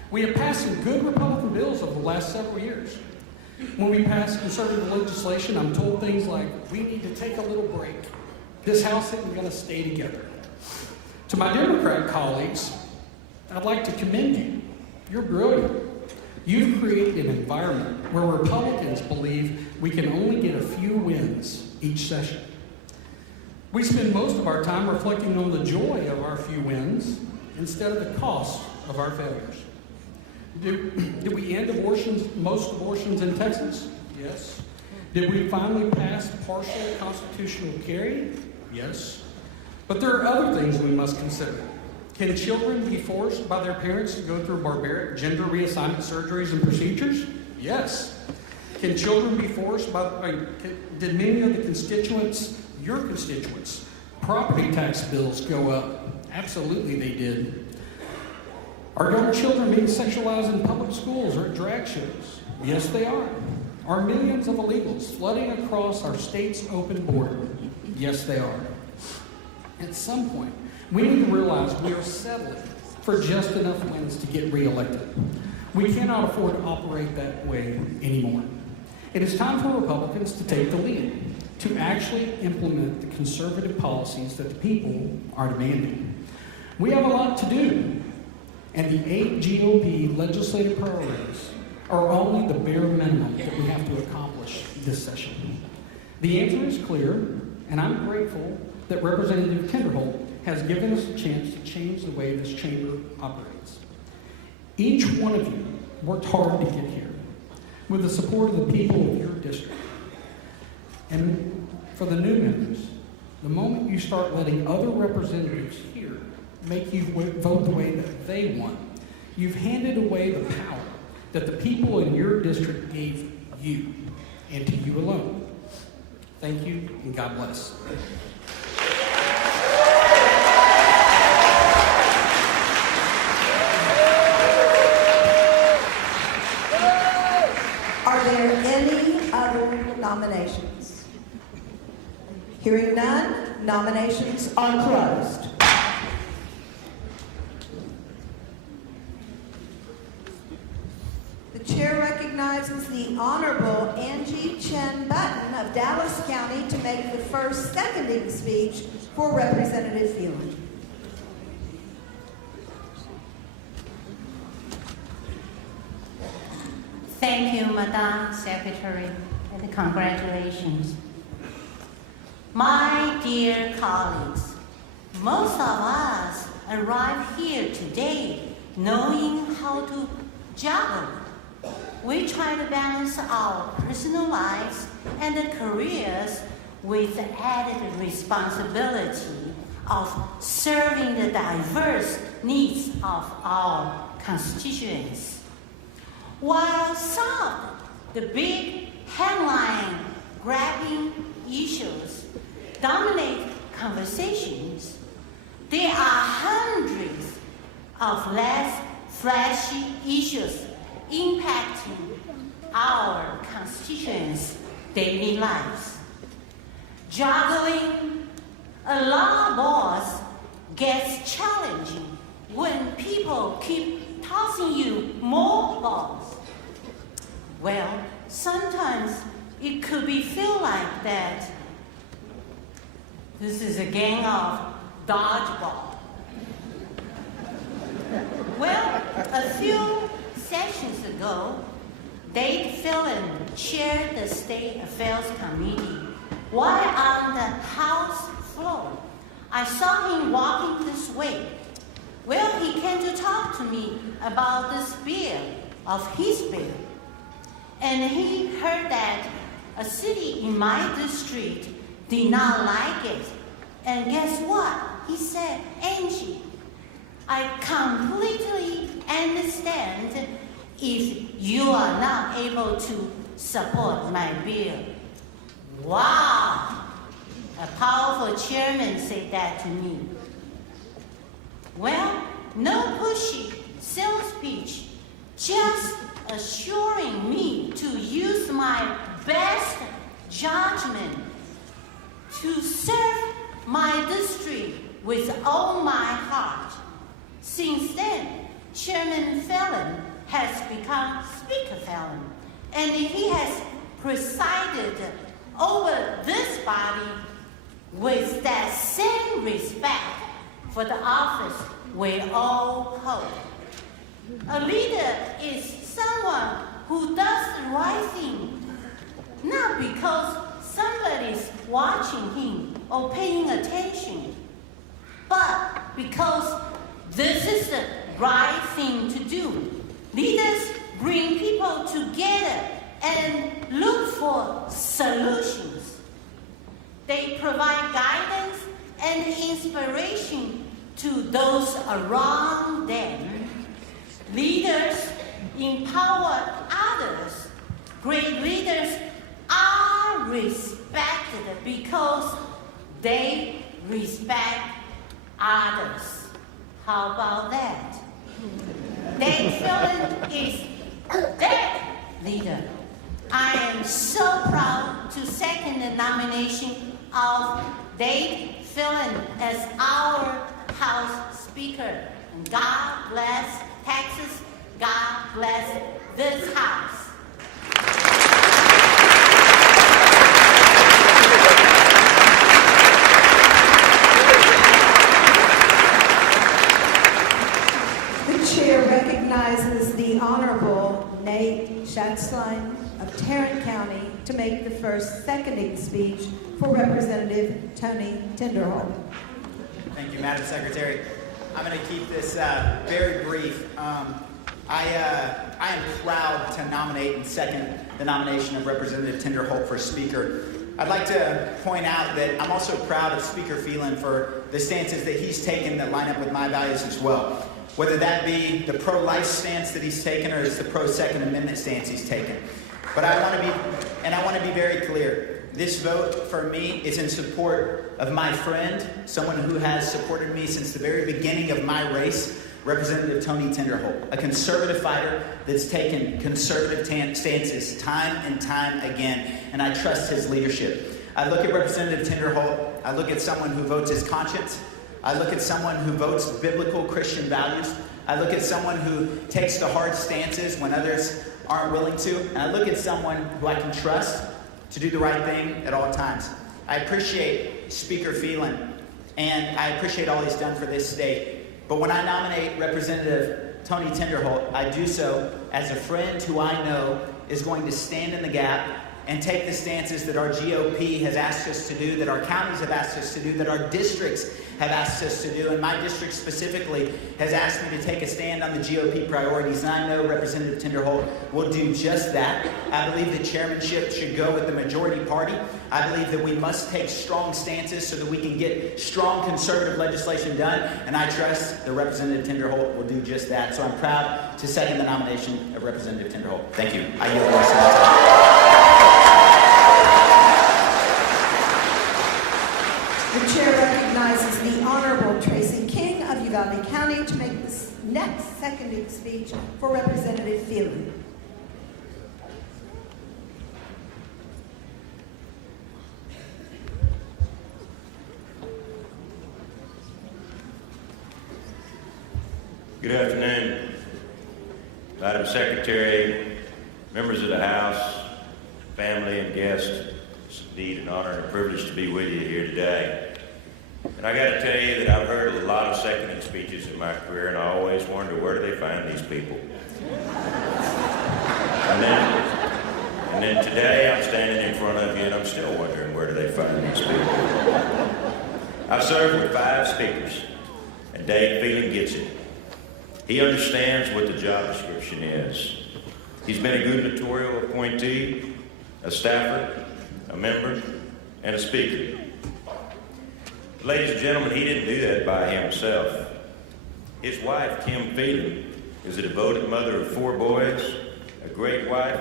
We have passed some good Republican bills over the last several years. When we pass conservative legislation, I'm told things like, we need to take a little break. This House isn't going to stay together. To my Democrat colleagues, I'd like to commend you. You're brilliant. You've created an environment where Republicans believe we can only get a few wins each session. We spend most of our time reflecting on the joy of our few wins instead of the cost of our failures. Did we end most abortions in Texas? Yes. Did we finally pass partial constitutional carry? Yes. But there are other things we must consider. Can children be forced by their parents to go through barbaric gender reassignment surgeries and procedures? Yes. Can children be forced did many of the constituents, your constituents, property tax bills go up? Absolutely they did. Are young children being sexualized in public schools or at drag shows? Yes, they are. Are millions of illegals flooding across our state's open border? Yes, they are. At some point, we need to realize we are settling for just enough wins to get reelected. We cannot afford to operate that way anymore. It is time for Republicans to take the lead, to actually implement the conservative policies that the people are demanding. We have a lot to do, and the 8 GOP legislative priorities are only the bare minimum that we have to accomplish this session. The answer is clear, and I'm grateful that Representative Tinderholt has given us a chance to change the way this chamber operates. Each one of you worked hard to get here with the support of the people of your district. And for the new members, the moment you start letting other representatives here make you vote the way that they want, you've handed away the power that the people in your district gave you, and to you alone. Thank you, and God bless. Are there any other nominations? Hearing none, nominations are closed. The chair recognizes the Honorable Angie Chen Button of Dallas County to make the first seconding speech for Representative Phelan. Thank you, Madam Secretary, and congratulations. My dear colleagues, most of us arrived here today knowing how to juggle. We try to balance our personal lives and careers with the added responsibility of serving the diverse needs of our constituents. While some of the big headline-grabbing issues dominate conversations, there are hundreds of less flashy issues impacting our constituents' daily lives. Juggling a lot of balls gets challenging when people keep tossing you more balls. Well, sometimes it could feel like that. This is a game of dodgeball. Well, a few sessions ago, Dave Phelan chaired the State Affairs Committee. While on the House floor, I saw him walking this way. Well, he came to talk to me about this bill of his bill. And he heard that a city in my district did not like it. And guess what? He said, Angie, I completely understand if you are not able to support my bill. Wow! A powerful chairman said that to me. Well, no pushy sales pitch, just assuring me to use my best judgment to serve my district with all my heart. Since then, Chairman Phelan has become Speaker Phelan, and he has presided over this body with that same respect for the office we all hope. A leader is someone who does the right thing, not because somebody's watching him or paying attention, but because this is the right thing to do. Leaders bring people together and look for solutions. They provide guidance and inspiration to those around them. Leaders empower others. Great leaders are respected because they respect others. How about that? Dave Phelan is their leader. I am so proud to second the nomination of Dave Phelan as our House Speaker. And God bless Texas. God bless this House. The chair recognizes the Honorable Nate Schatzline of Tarrant County to make the first seconding speech for Representative Tony Tinderholt. Thank you, Madam Secretary. I'm going to keep this very brief. I am proud to nominate and second the nomination of Representative Tinderholt for Speaker. I'd like to point out that I'm also proud of Speaker Phelan for the stances that he's taken that line up with my values as well. Whether that be the pro-life stance that he's taken or it's the pro-Second Amendment stance he's taken. But I want to be very clear. This vote for me is in support of my friend, someone who has supported me since the very beginning of my race, Representative Tony Tinderholt, a conservative fighter that's taken conservative stances time and time again, and I trust his leadership. I look at Representative Tinderholt, I look at someone who votes his conscience, I look at someone who votes biblical Christian values, I look at someone who takes the hard stances when others aren't willing to, and I look at someone who I can trust to do the right thing at all times. I appreciate Speaker Phelan, and I appreciate all he's done for this state. But when I nominate Representative Tony Tinderholt, I do so as a friend who I know is going to stand in the gap and take the stances that our GOP has asked us to do, that our counties have asked us to do, that our districts have asked us to do, and my district specifically has asked me to take a stand on the GOP priorities, and I know Representative Tinderholt will do just that. I believe that chairmanship should go with the majority party. I believe that we must take strong stances so that we can get strong conservative legislation done, and I trust that Representative Tinderholt will do just that. So I'm proud to second the nomination of Representative Tinderholt. Thank you. I yield the rest of my time. The chair recognizes the Honorable Tracy King of Uvalde County to make this next seconding speech for Representative Phelan. Good afternoon, Madam Secretary, members of the House, family and guests. It's indeed an honor and a privilege to be with you here today. And I got to tell you that I've heard a lot of seconding speeches in my career, and I always wonder, where do they find these people? And then today I'm standing in front of you, and I'm still wondering, where do they find these people? I've served with 5 speakers, and Dave Phelan gets it. He understands what the job description is. He's been a gubernatorial appointee, a staffer, a member, and a speaker. Ladies and gentlemen, he didn't do that by himself. His wife, Kim Phelan, is a devoted mother of 4 boys, a great wife,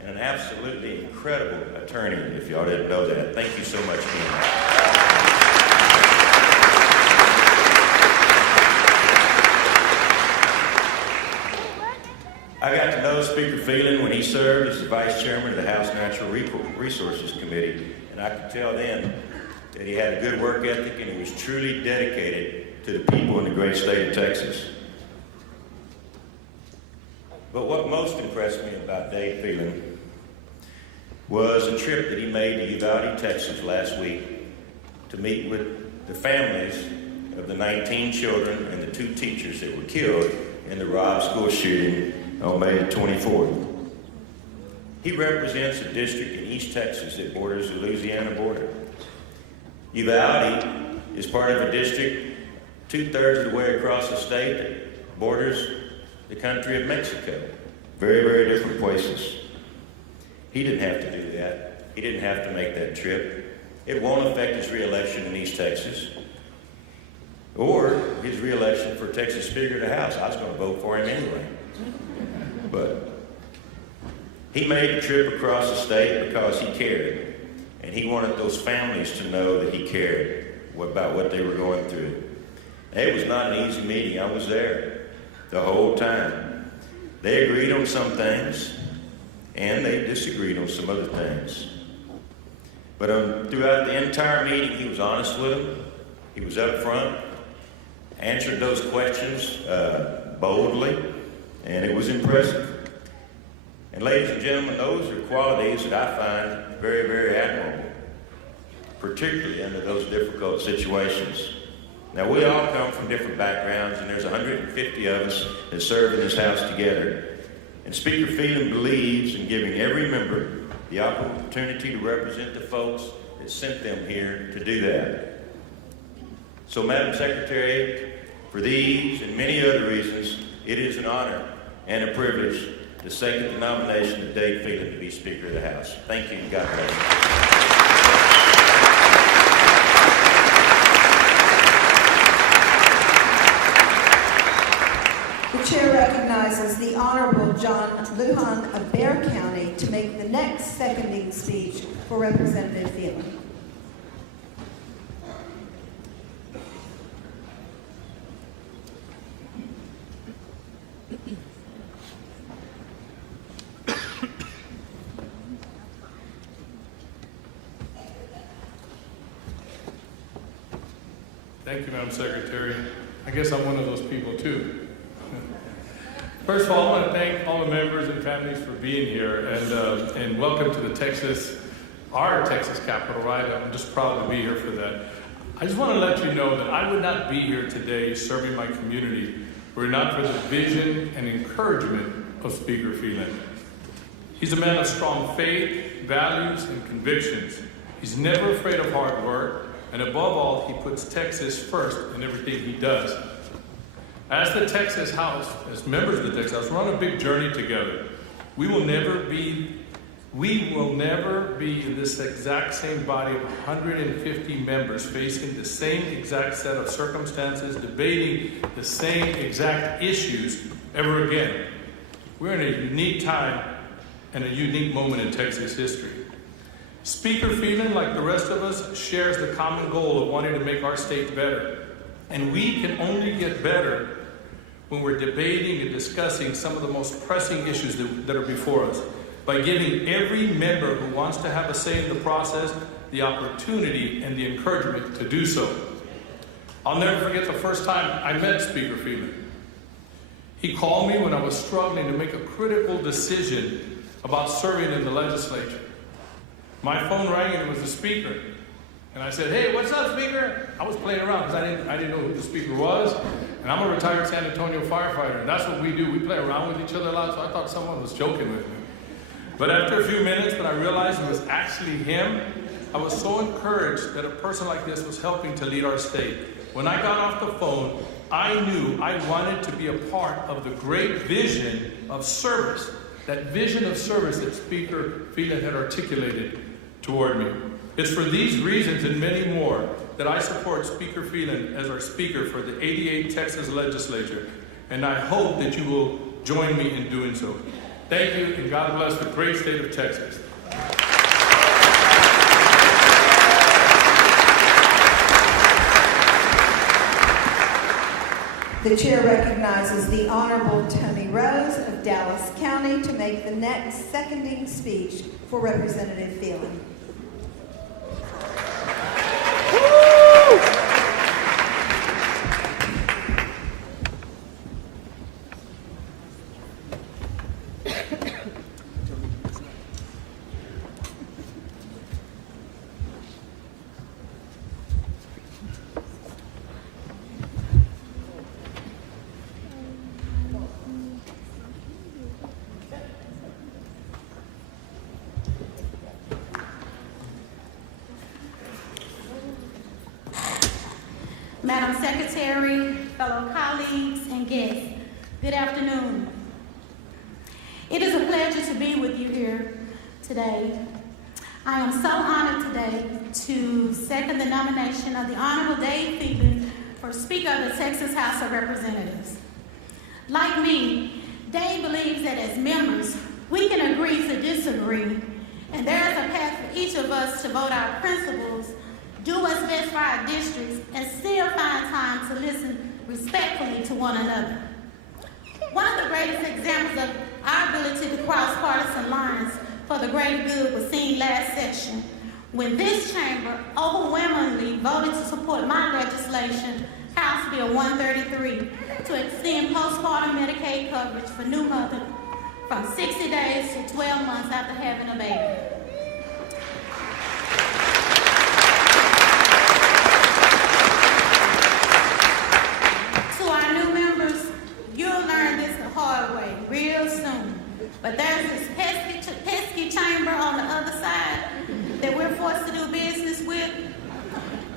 and an absolutely incredible attorney, if y'all didn't know that. Thank you so much, Kim. I got to know Speaker Phelan when he served as the Vice Chairman of the House Natural Resources Committee, and I could tell then that he had a good work ethic and he was truly dedicated to the people in the great state of Texas. But what most impressed me about Dave Phelan was a trip that he made to Uvalde, Texas last week to meet with the families of the 19 children and the 2 teachers that were killed in the Robb school shooting on May 24th. He represents a district in East Texas that borders the Louisiana border. Uvalde is part of a district 2/3 of the way across the state that borders the country of Mexico. Very, very different places. He didn't have to do that. He didn't have to make that trip. It won't affect his re-election in East Texas or his re-election for Texas Speaker of the House. I was going to vote for him anyway. But he made the trip across the state because he cared. And he wanted those families to know that he cared about what they were going through. It was not an easy meeting. I was there the whole time. They agreed on some things, and they disagreed on some other things. But throughout the entire meeting, he was honest with them. He was up front, answered those questions boldly, and it was impressive. And ladies and gentlemen, those are qualities that I find very, very admirable, particularly under those difficult situations. Now, we all come from different backgrounds, and there's 150 of us that serve in this house together. And Speaker Phelan believes in giving every member the opportunity to represent the folks that sent them here to do that. So, Madam Secretary, for these and many other reasons, it is an honor and a privilege to second the nomination of Dave Phelan to be Speaker of the House. Thank you, and God bless you. The chair recognizes the Honorable John Lujan of Bexar County to make the next seconding speech for Representative Phelan. Thank you, Madam Secretary. I guess I'm one of those people too. First of all, I want to thank all the members and families for being here, and welcome to the our Texas Capitol, right? I'm just proud to be here for that. I just want to let you know that I would not be here today serving my community were it not for the vision and encouragement of Speaker Phelan. He's a man of strong faith, values, and convictions. He's never afraid of hard work, and above all, he puts Texas first in everything he does. As the Texas House, as members of the Texas House, we're on a big journey together. We will never be in this exact same body of 150 members facing the same exact set of circumstances, debating the same exact issues ever again. We're in a unique time and a unique moment in Texas history. Speaker Phelan, like the rest of us, shares the common goal of wanting to make our state better. And we can only get better when we're debating and discussing some of the most pressing issues that are before us, by giving every member who wants to have a say in the process the opportunity and the encouragement to do so. I'll never forget the first time I met Speaker Phelan. He called me when I was struggling to make a critical decision about serving in the legislature. My phone rang and it was the Speaker. And I said, "Hey, what's up, Speaker?" I was playing around because I didn't know who the Speaker was. And I'm a retired San Antonio firefighter, and that's what we do. We play around with each other a lot, so I thought someone was joking with me. But after a few minutes, when I realized it was actually him, I was so encouraged that a person like this was helping to lead our state. When I got off the phone, I knew I wanted to be a part of the great vision of service, that vision of service that Speaker Phelan had articulated toward me. It's for these reasons and many more that I support Speaker Phelan as our Speaker for the 88th Texas Legislature, and I hope that you will join me in doing so. Thank you, and God bless the great state of Texas. The chair recognizes the Honorable Tony Rose of Dallas County to make the next seconding speech for Representative Phelan. Madam Secretary, fellow colleagues, and guests, good afternoon. It is a pleasure to be with you here today. I am so honored today to second the nomination of the Honorable Dave Phelan for Speaker of the Texas House of Representatives. Like me, Dave believes that as members, we can agree to disagree, and there is a path for each of us to vote our principles, do what's best for our districts, and still find time to listen respectfully to one another. One of the greatest examples of our ability to cross partisan lines for the greater good was seen last session when this chamber overwhelmingly voted to support my legislation, House Bill 133, to extend postpartum Medicaid coverage for new mothers from 60 days to 12 months after having a baby. To our new members, you'll learn this the hard way real soon. But there's this pesky chamber on the other side that we're forced to do business with.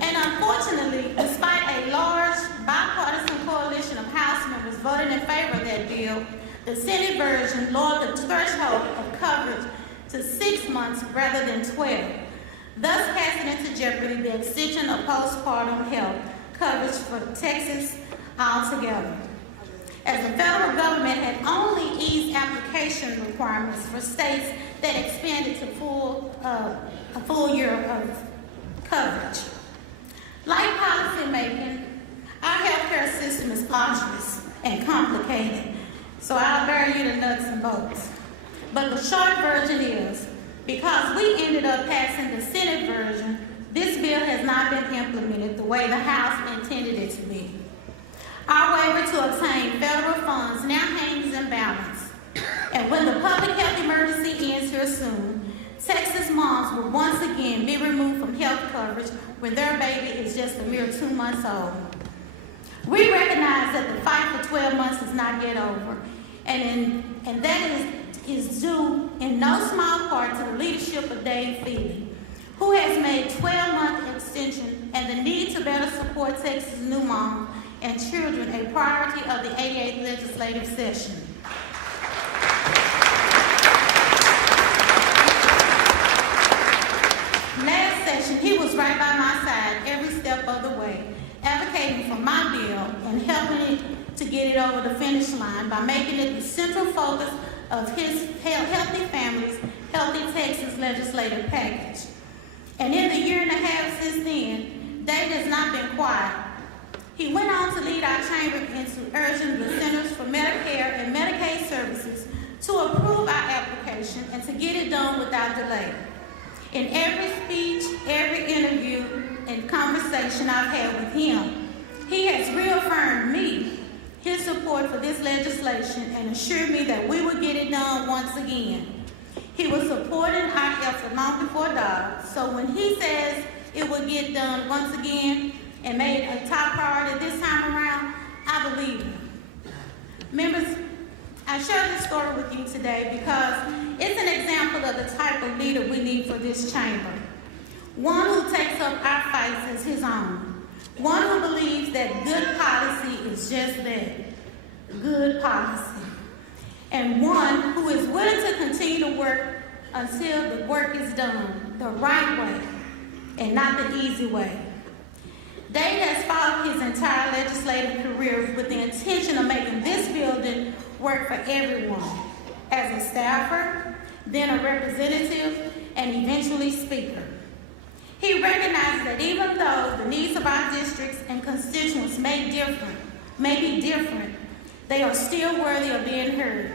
And unfortunately, despite a large bipartisan coalition of House members voting in favor of that bill, the Senate version lowered the threshold of coverage to 6 months rather than 12, thus casting into jeopardy the extension of postpartum health coverage for Texas altogether. As the federal government had only eased application requirements for states that expanded to a full year of coverage. Like policy making, our healthcare system is arduous and complicated, so I'll bury you the nuts and bolts. But the short version is, because we ended up passing the Senate version, this bill has not been implemented the way the House intended it to be. Our waiver to obtain federal funds now hangs in balance. And when the public health emergency ends here soon, Texas moms will once again be removed from health coverage when their baby is just a mere 2 months old. We recognize that the fight for 12 months is not yet over, and that is due in no small part to the leadership of Dave Phelan, who has made 12-month extension and the need to better support Texas new moms and children a priority of the 88th legislative session. Last session, he was right by my side every step of the way, advocating for my bill and helping to get it over the finish line by making it the central focus of his Healthy Families, Healthy Texas legislative package. And in the year and a half since then, Dave has not been quiet. He went on to lead our chamber into urging the Centers for Medicare and Medicaid Services to approve our application and to get it done without delay. In every speech, every interview, and conversation I've had with him, he has reaffirmed me his support for this legislation and assured me that we will get it done once again. He was supporting our effort long before dark, so when he says it will get done once again and made a top priority this time around, I believe him. Members, I share this story with you today because it's an example of the type of leader we need for this chamber. One who takes up our fights as his own. One who believes that good policy is just that, good policy. And one who is willing to continue to work until the work is done the right way and not the easy way. Dave has fought his entire legislative career with the intention of making this building work for everyone, as a staffer, then a representative, and eventually speaker. He recognizes that even though the needs of our districts and constituents may be different, they are still worthy of being heard.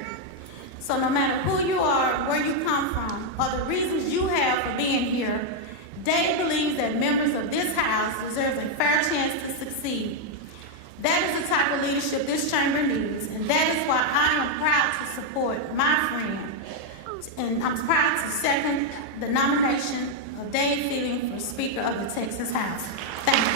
So no matter who you are, where you come from, or the reasons you have for being here, Dave believes that members of this House deserve a fair chance to succeed. That is the type of leadership this chamber needs, and that is why I am proud to support my friend. And I'm proud to second the nomination of Dave Phelan for Speaker of the Texas House. Thank you.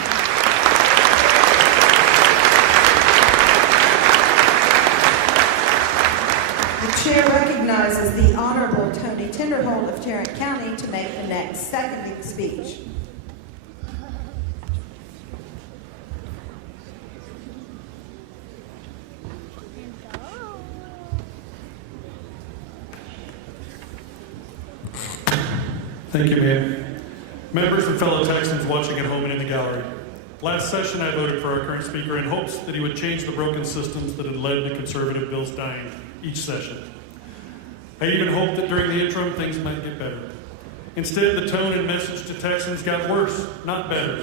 The chair recognizes the Honorable Tony Tinderholt of Tarrant County to make the next seconding speech. Thank you, ma'am. Members and fellow Texans watching at home and in the gallery. Last session, I voted for our current speaker in hopes that he would change the broken systems that had led to conservative bills dying each session. I even hoped that during the interim, things might get better. Instead, the tone and message to Texans got worse, not better.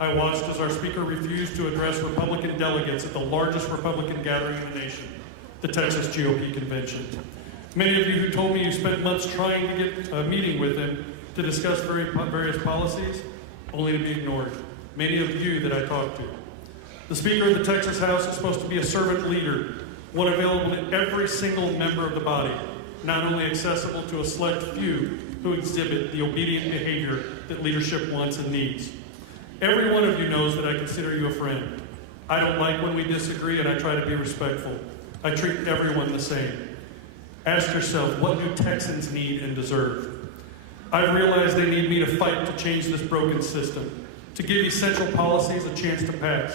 I watched as our speaker refused to address Republican delegates at the largest Republican gathering in the nation, the Texas GOP convention. Many of you who told me you spent months trying to get a meeting with him to discuss various policies, only to be ignored. Many of you that I talked to. The Speaker of the Texas House is supposed to be a servant leader, one available to every single member of the body, not only accessible to a select few who exhibit the obedient behavior that leadership wants and needs. Every one of you knows that I consider you a friend. I don't like when we disagree, and I try to be respectful. I treat everyone the same. Ask yourself, what do Texans need and deserve? I've realized they need me to fight to change this broken system, to give essential policies a chance to pass.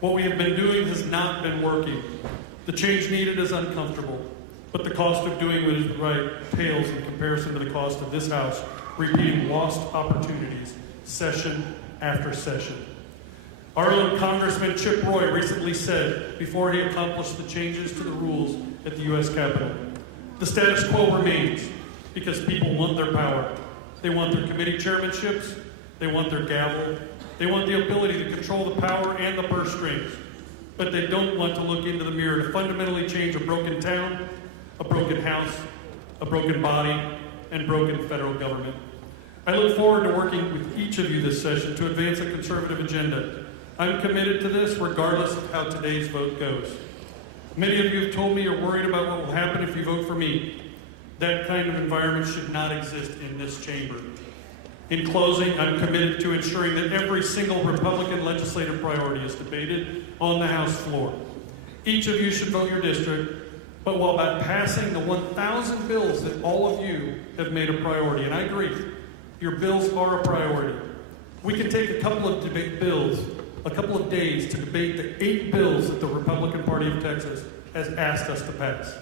What we have been doing has not been working. The change needed is uncomfortable, but the cost of doing what is right pales in comparison to the cost of this House repeating lost opportunities session after session. Our own Congressman Chip Roy recently said, before he accomplished the changes to the rules at the U.S. Capitol, the status quo remains because people want their power. They want their committee chairmanships, they want their gavel, they want the ability to control the power and the purse strings, but they don't want to look into the mirror to fundamentally change a broken town, a broken house, a broken body, and broken federal government. I look forward to working with each of you this session to advance a conservative agenda. I'm committed to this regardless of how today's vote goes. Many of you have told me you're worried about what will happen if you vote for me. That kind of environment should not exist in this chamber. In closing, I'm committed to ensuring that every single Republican legislative priority is debated on the House floor. Each of you should vote your district, but while passing the 1,000 bills that all of you have made a priority, and I agree, your bills are a priority. We can take a couple of days to debate the 8 bills that the Republican Party of Texas has asked us to pass.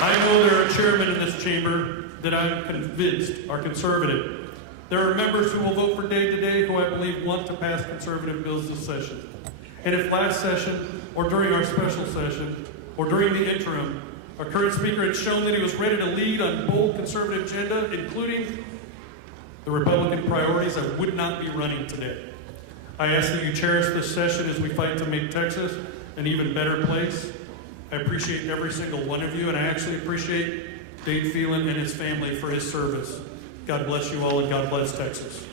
I know there are chairmen in this chamber that I'm convinced are conservative. There are members who will vote for day to day who I believe want to pass conservative bills this session. And if last session, or during our special session, or during the interim, our current speaker had shown that he was ready to lead on bold conservative agenda, including the Republican priorities, I would not be running today. I ask that you cherish this session as we fight to make Texas an even better place. I appreciate every single one of you, and I actually appreciate Dave Phelan and his family for his service. God bless you all, and God bless Texas.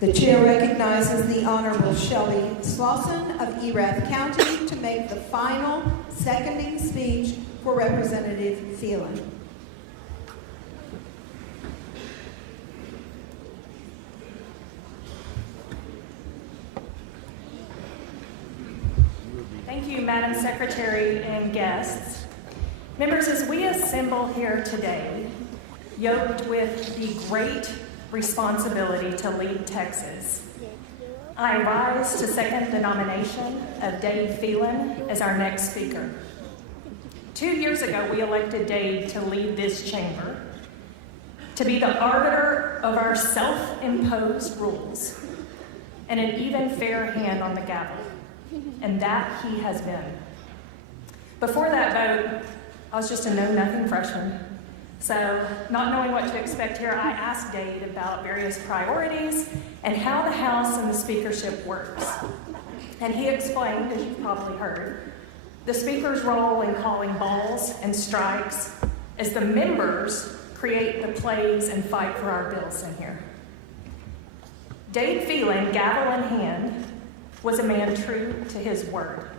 The chair recognizes the Honorable Shelley Slauson of Erath County to make the final seconding speech for Representative Phelan. Thank you, Madam Secretary and guests. Members, as we assemble here today, yoked with the great responsibility to lead Texas, I rise to second the nomination of Dave Phelan as our next speaker. 2 years ago, we elected Dave to lead this chamber, to be the arbiter of our self-imposed rules, and an even fair hand on the gavel. And that he has been. Before that vote, I was just a know-nothing freshman. So, not knowing what to expect here, I asked Dave about various priorities and how the House and the speakership works. And he explained, as you've probably heard, the speaker's role in calling balls and strikes as the members create the plays and fight for our bills in here. Dave Phelan, gavel in hand, was a man true to his word.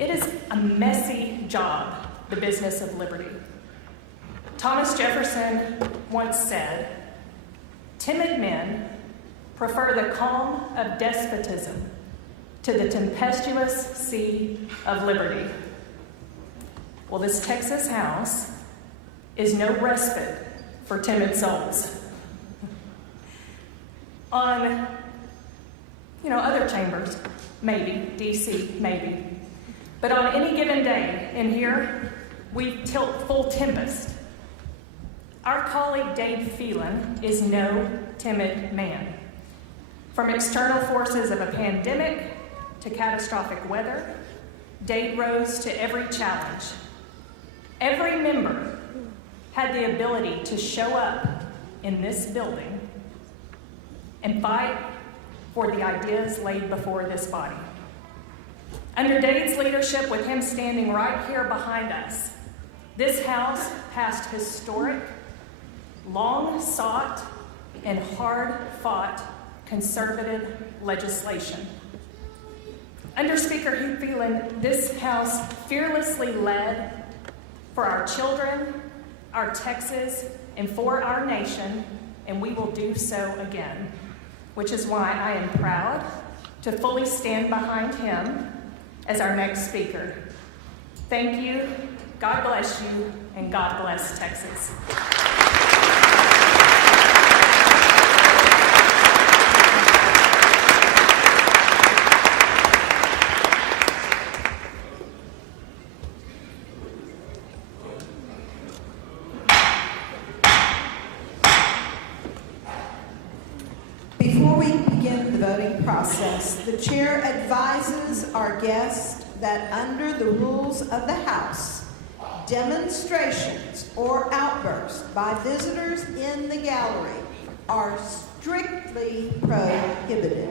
It is a messy job, the business of liberty. Thomas Jefferson once said, "Timid men prefer the calm of despotism to the tempestuous sea of liberty." Well, this Texas House is no respite for timid souls. On, other chambers, maybe, DC, maybe. But on any given day in here, we tilt full tempest. Our colleague Dave Phelan is no timid man. From external forces of a pandemic to catastrophic weather, Dave rose to every challenge. Every member had the ability to show up in this building and fight for the ideas laid before this body. Under Dave's leadership, with him standing right here behind us, this House passed historic, long-sought, and hard-fought conservative legislation. Under Speaker Hugh Phelan, this House fearlessly led for our children, our Texas, and for our nation, and we will do so again, which is why I am proud to fully stand behind him as our next speaker. Thank you, God bless you, and God bless Texas. Before we begin the voting process, the chair advises our guests that under the rules of the House, demonstrations or outbursts by visitors in the gallery are strictly prohibited.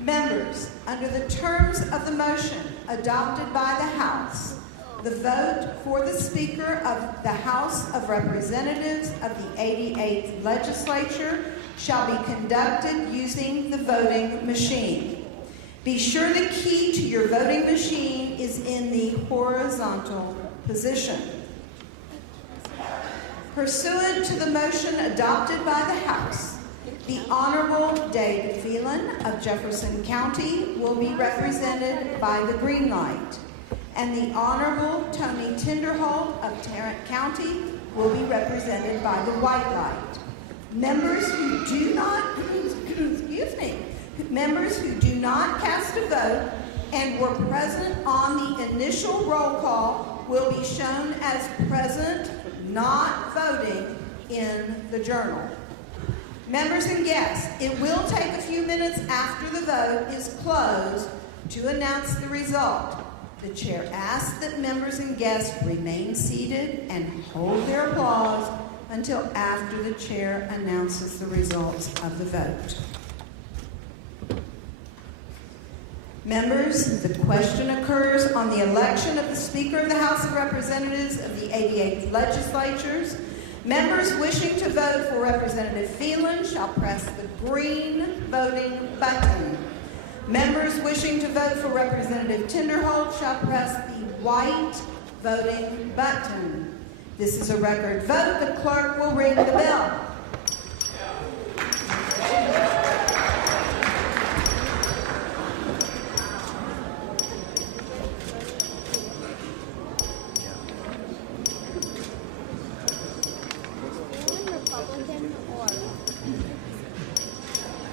Members, under the terms of the motion adopted by the House, the vote for the Speaker of the House of Representatives of the 88th Legislature shall be conducted using the voting machine. Be sure the key to your voting machine is in the horizontal position. Pursuant to the motion adopted by the House, the Honorable Dave Phelan of Jefferson County will be represented by the green light, and the Honorable Tony Tinderholt of Tarrant County will be represented by the white light. Members who do not, members who do not cast a vote and were present on the initial roll call will be shown as present, not voting, in the journal. Members and guests, it will take a few minutes after the vote is closed to announce the result. The chair asks that members and guests remain seated and hold their applause until after the chair announces the results of the vote. Members, the question occurs on the election of the Speaker of the House of Representatives of the 88th Legislatures. Members wishing to vote for Representative Phelan shall press the green voting button. Members wishing to vote for Representative Tinderholt shall press the white voting button. This is a record vote. The clerk will ring the bell.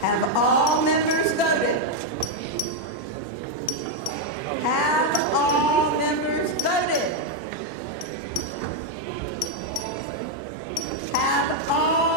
Have all members voted? Have all members voted? Have all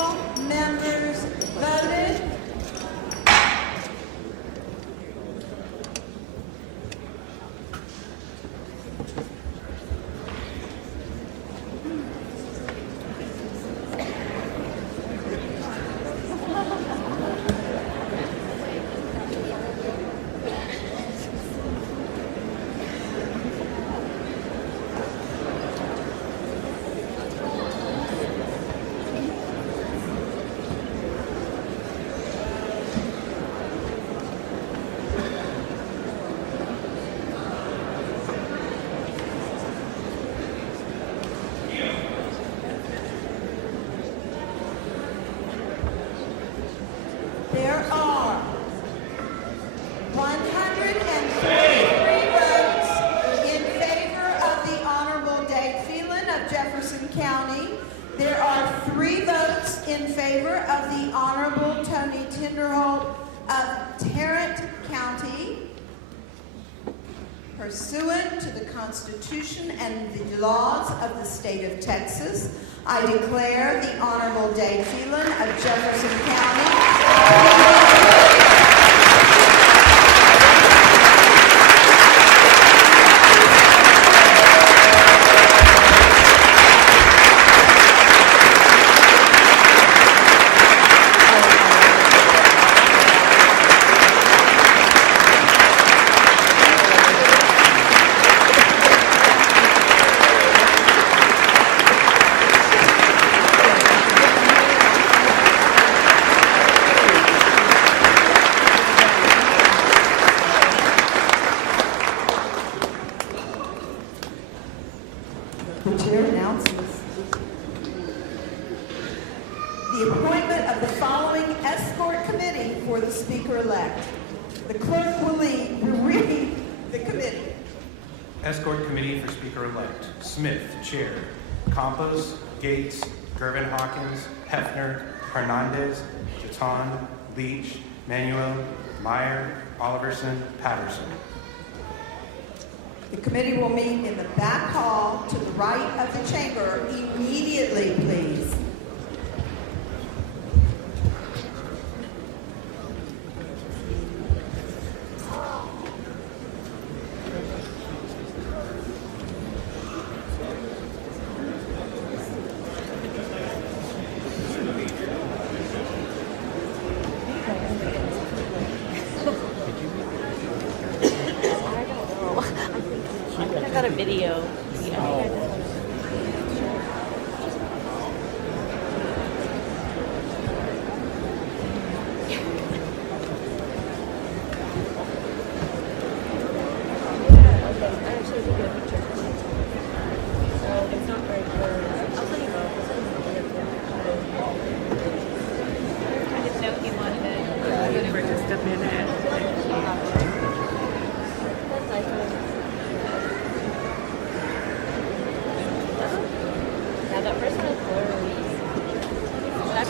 Pursuant to the Constitution and the laws of the state of Texas, I declare the Honorable Dave Phelan of Jefferson County The chair announces the appointment of the following escort committee for the speaker-elect. The clerk will read the committee. Escort Committee for Speaker-elect. Smith, Chair. Campos, Gates, Gervin Hawkins, Hefner, Hernandez, Jaton, Leach, Manuel, Meyer, Oliverson, Patterson. The committee will meet in the back hall to the right of the chamber immediately, please. I got a video.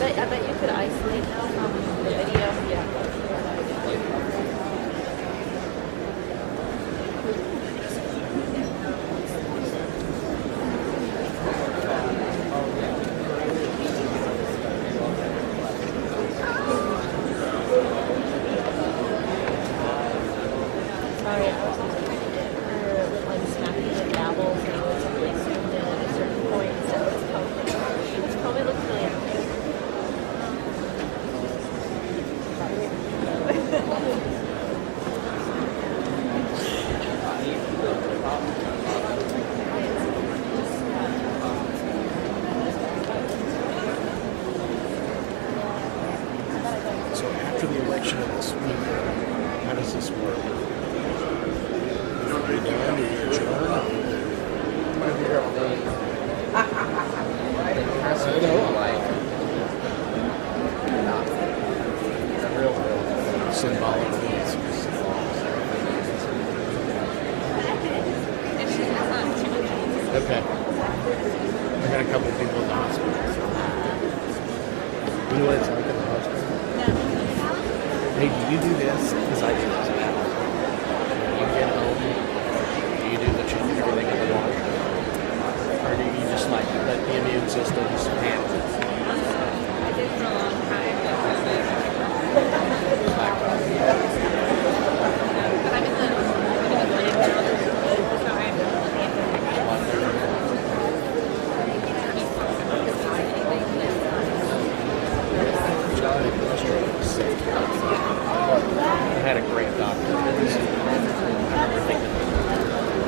I bet you could isolate now from the video. Yeah. Sorry, I was also trying to get her like snapping the dabbles and it was like zoomed in at a certain point, so it's probably looks really accurate. So after the election of the speaker, how does this work? Are you done? Are you adjourned? I know, like, the real symbolic things. Okay. I got a couple of people in the hospital. You know what it's like in the hospital? Hey, do you do this? Because I do this. You get home, do you do everything in the water? Or do you just like let the immune system just handle it? I did for a long time. But I'm in the clinic now, so I'm I had a great doctor. I remember thinking,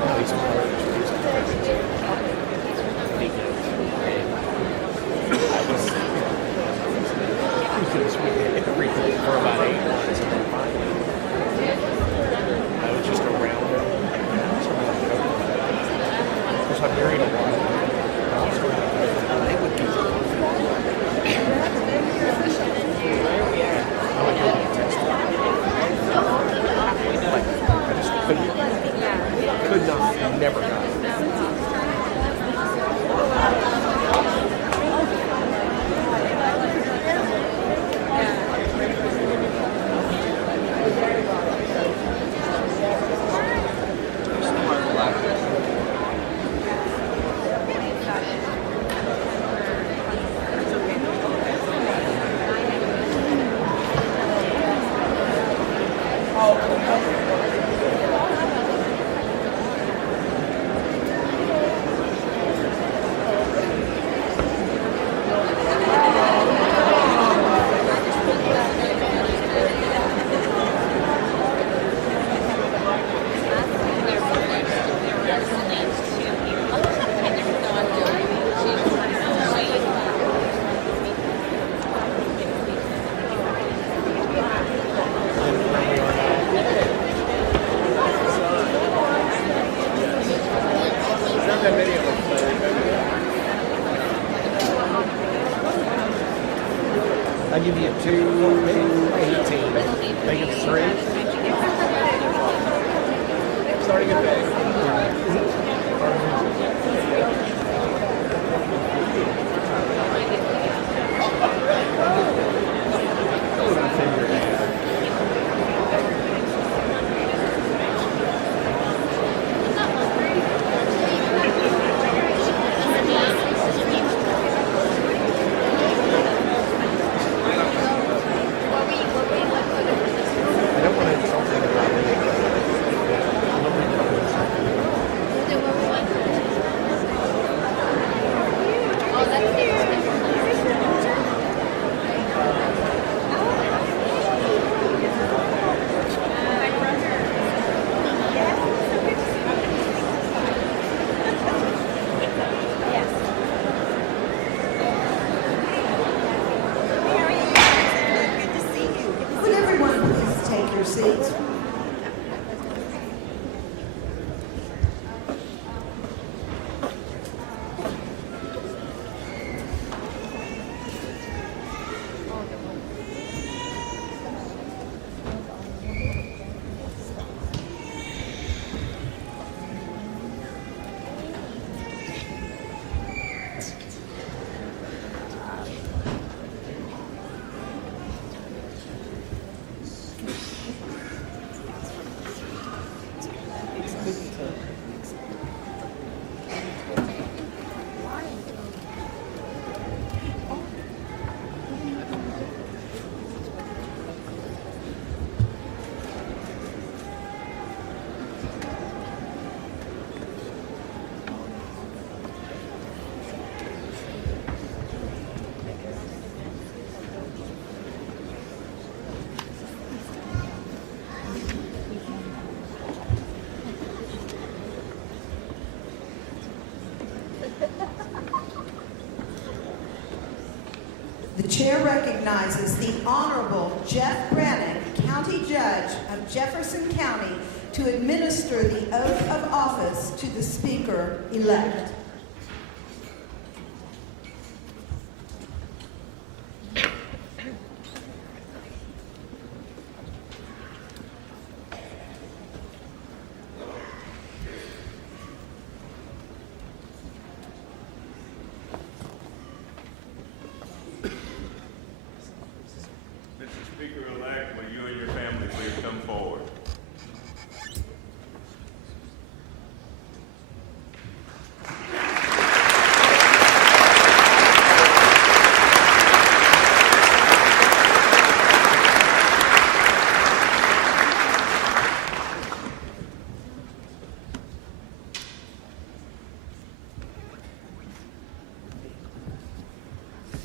oh, he's allergic to these infections. He goes, I was everything for about 8 months, and then finally, I was just around him. Because I buried a lot of them. They would be I would go and test them. Like, I just could not, never got it. I'll give you 2:18. Make it 3. Starting at big. Would everyone please take your seats? The chair recognizes the Honorable Jeff Brannick, County Judge of Jefferson County, to administer the oath of office to the Speaker-elect. Mr. Speaker-elect, will you and your family please come forward?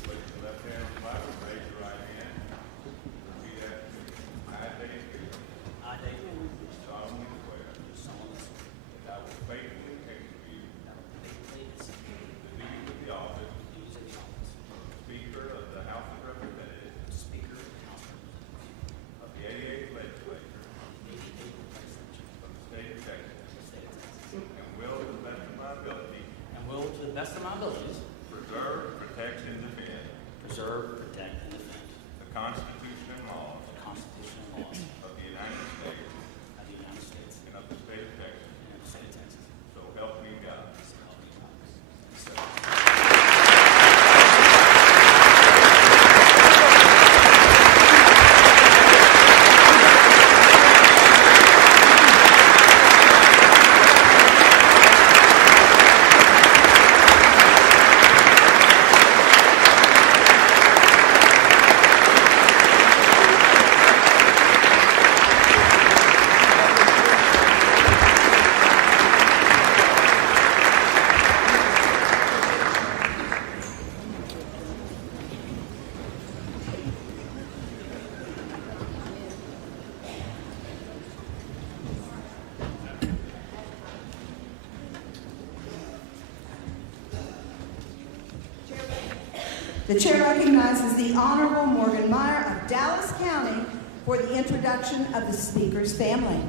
Place your left hand on the Bible, raise your right hand. Repeat after me. I, Dave Pearson, I, David, solemnly swear that I will faithfully execute the duties of the office of Speaker of the House of Representatives of the 88th Legislature of the State of Texas, and will, to the best of my ability, preserve, protect, and defend the Constitution and laws of the United States and of the State of Texas. So help me God. The chair recognizes the Honorable Morgan Meyer of Dallas County for the introduction of the Speaker's family.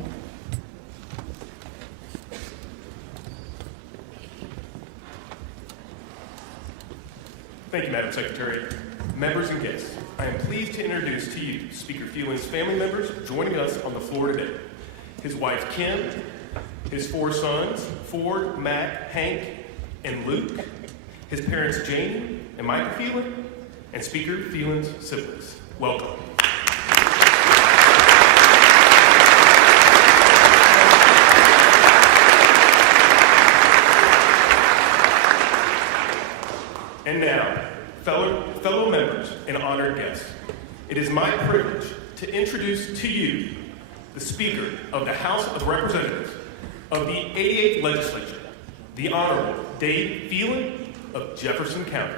Thank you, Madam Secretary. Members and guests, I am pleased to introduce to you Speaker Phelan's family members joining us on the floor today. His wife, Kim, his 4 sons, Ford, Mac, Hank, and Luke, his parents, Jane and Michael Phelan, and Speaker Phelan's siblings. Welcome. And now, fellow members and honored guests, it is my privilege to introduce to you the Speaker of the House of Representatives of the 88th Legislature, the Honorable Dave Phelan of Jefferson County.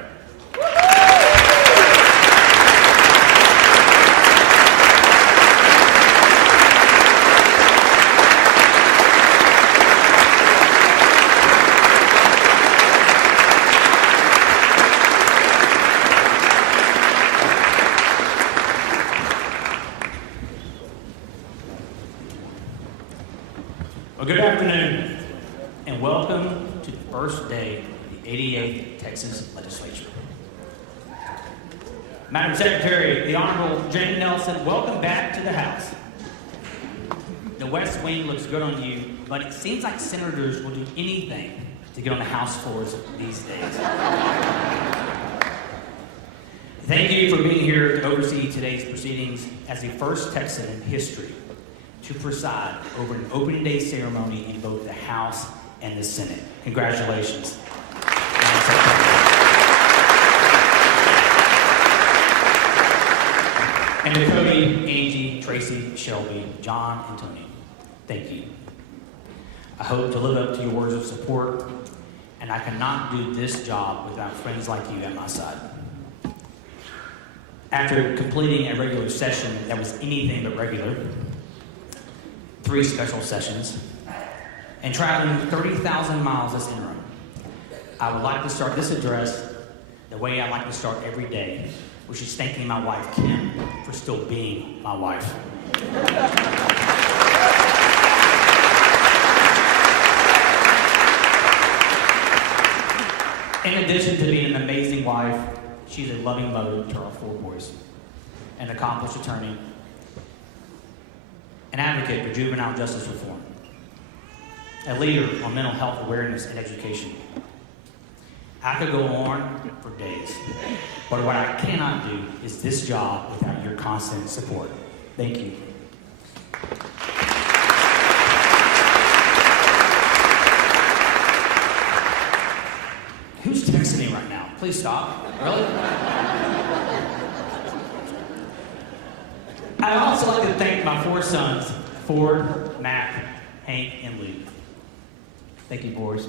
Well, good afternoon, and welcome to the first day of the 88th Texas Legislature. Madam Secretary, the Honorable Jane Nelson, welcome back to the House. The West Wing looks good on you, but it seems like senators will do anything to get on the House floors these days. Thank you for being here to oversee today's proceedings as the first Texan in history to preside over an opening day ceremony in both the House and the Senate. Congratulations. And to Cody, Angie, Tracy, Shelby, John, and Tony, thank you. I hope to live up to your words of support, and I cannot do this job without friends like you at my side. After completing a regular session that was anything but regular, 3 special sessions, and traveling 30,000 miles this interim, I would like to start this address the way I like to start every day, which is thanking my wife, Kim, for still being my wife. In addition to being an amazing wife, she's a loving mother to our 4 boys, an accomplished attorney, an advocate for juvenile justice reform, a leader on mental health awareness and education. I could go on for days, but what I cannot do is this job without your constant support. Thank you. Who's texting me right now? Please stop. Really? I'd also like to thank my 4 sons, Ford, Mac, Hank, and Luke. Thank you, boys.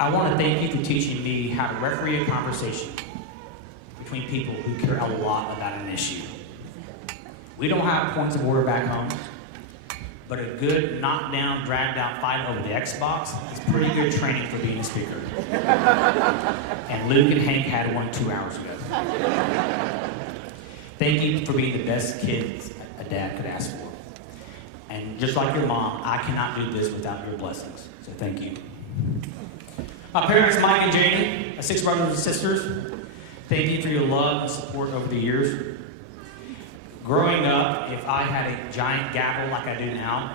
I want to thank you for teaching me how to referee a conversation between people who care a lot about an issue. We don't have points of order back home, but a good knockdown, dragged-out fight over the Xbox is pretty good training for being a speaker. And Luke and Hank had one 2 hours ago. Thank you for being the best kids a dad could ask for. And just like your mom, I cannot do this without your blessings, so thank you. My parents, Mike and Janie, my 6 brothers and sisters, thank you for your love and support over the years. Growing up, if I had a giant gavel like I do now,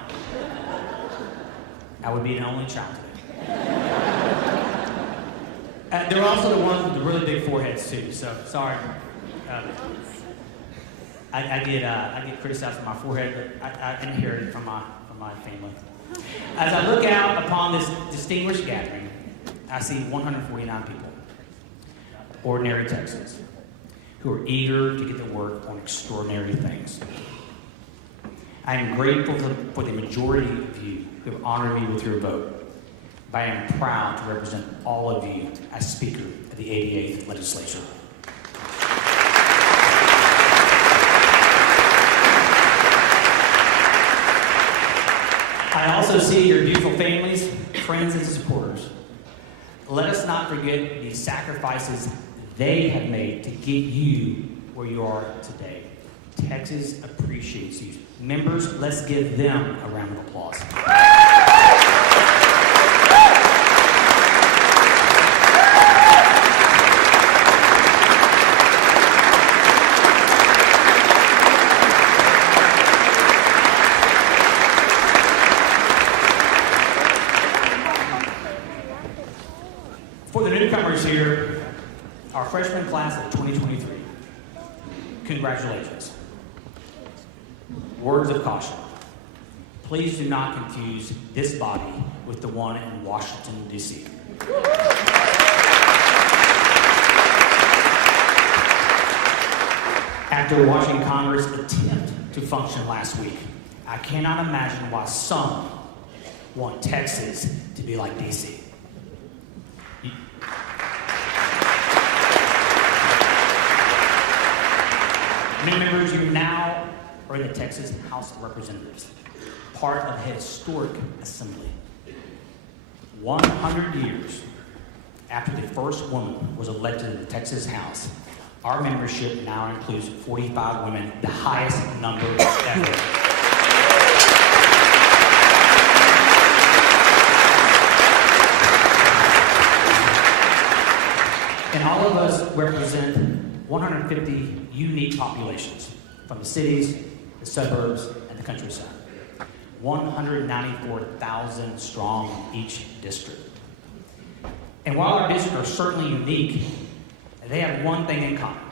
I would be an only child today. They're also the ones with the really big foreheads too, so sorry. I get criticized for my forehead, but I inherited it from my family. As I look out upon this distinguished gathering, I see 149 people, ordinary Texans, who are eager to get to work on extraordinary things. I am grateful for the majority of you who have honored me with your vote, but I am proud to represent all of you as Speaker of the 88th Legislature. I also see your beautiful families, friends, and supporters. Let us not forget the sacrifices they have made to get you where you are today. Texas appreciates you. Members, let's give them a round of applause. congratulations. Words of caution. Please do not confuse this body with the one in Washington, D.C. After watching Congress attempt to function last week, I cannot imagine why some want Texas to be like D.C. New members, you now are in the Texas House of Representatives, part of the historic assembly. 100 years after the first woman was elected to the Texas House, our membership now includes 45 women, the highest number ever. And all of us represent 150 unique populations from the cities, the suburbs, and the countryside. 194,000 strong in each district. And while our districts are certainly unique, they have one thing in common.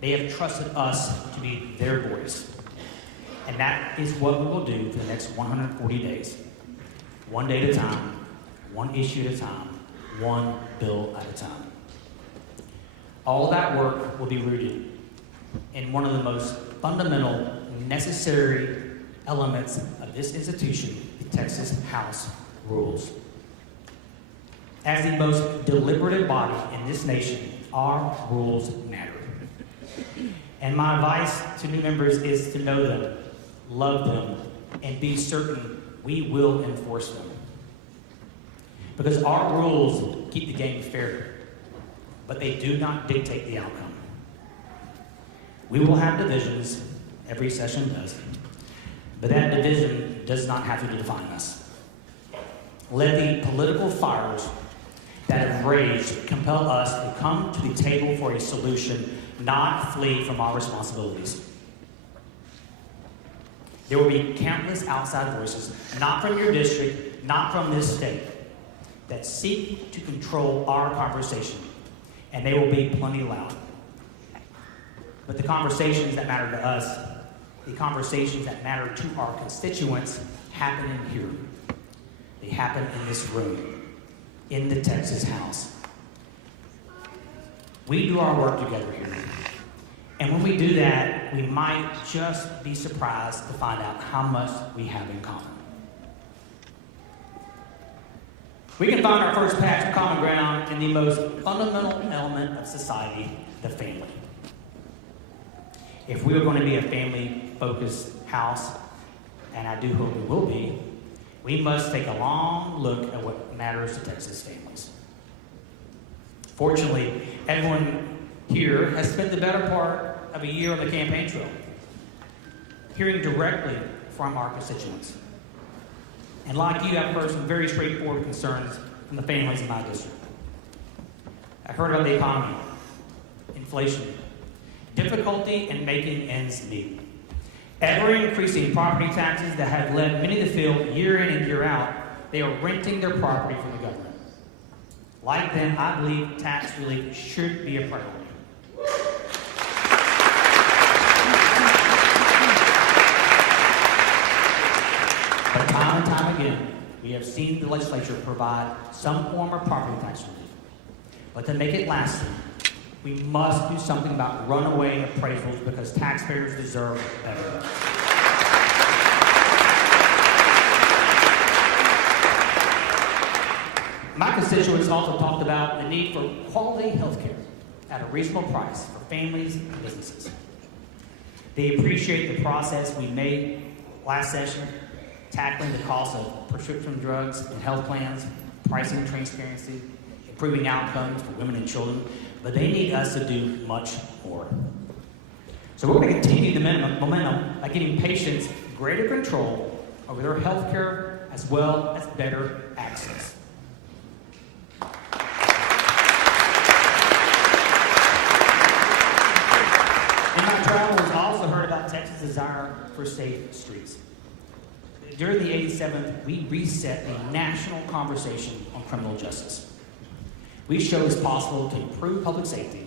They have trusted us to be their voice. And that is what we will do for the next 140 days. One day at a time, one issue at a time, one bill at a time. All that work will be rooted in one of the most fundamental, necessary elements of this institution, the Texas House Rules. As the most deliberative body in this nation, our rules matter. And my advice to new members is to know them, love them, and be certain we will enforce them. Because our rules keep the game fair, but they do not dictate the outcome. We will have divisions, every session does, but that division does not have to define us. Let the political fires that have raged compel us to come to the table for a solution, not flee from our responsibilities. There will be countless outside voices, not from your district, not from this state, that seek to control our conversation, and they will be plenty loud. But the conversations that matter to us, the conversations that matter to our constituents, happen in here. They happen in this room, in the Texas House. We do our work together here. And when we do that, we might just be surprised to find out how much we have in common. We can find our first patch of common ground in the most fundamental element of society, the family. If we are going to be a family-focused house, and I do hope we will be, we must take a long look at what matters to Texas families. Fortunately, everyone here has spent the better part of a year on the campaign trail, hearing directly from our constituents. And like you, I've heard some very straightforward concerns from the families in my district. I've heard about the economy, inflation, difficulty in making ends meet, ever-increasing property taxes that have led many to feel year in and year out they are renting their property from the government. Like them, I believe tax relief should be a priority. But time and time again, we have seen the legislature provide some form of property tax relief. But to make it lasting, we must do something about runaway appraisals because taxpayers deserve better. My constituents also talked about the need for quality health care at a reasonable price for families and businesses. They appreciate the process we made last session, tackling the cost of prescription drugs and health plans, pricing transparency, improving outcomes for women and children, but they need us to do much more. So we're going to continue the momentum by giving patients greater control over their health care as well as better access. In my travels, I also heard about Texas' desire for safe streets. During the 87th, we reset a national conversation on criminal justice. We showed it's possible to improve public safety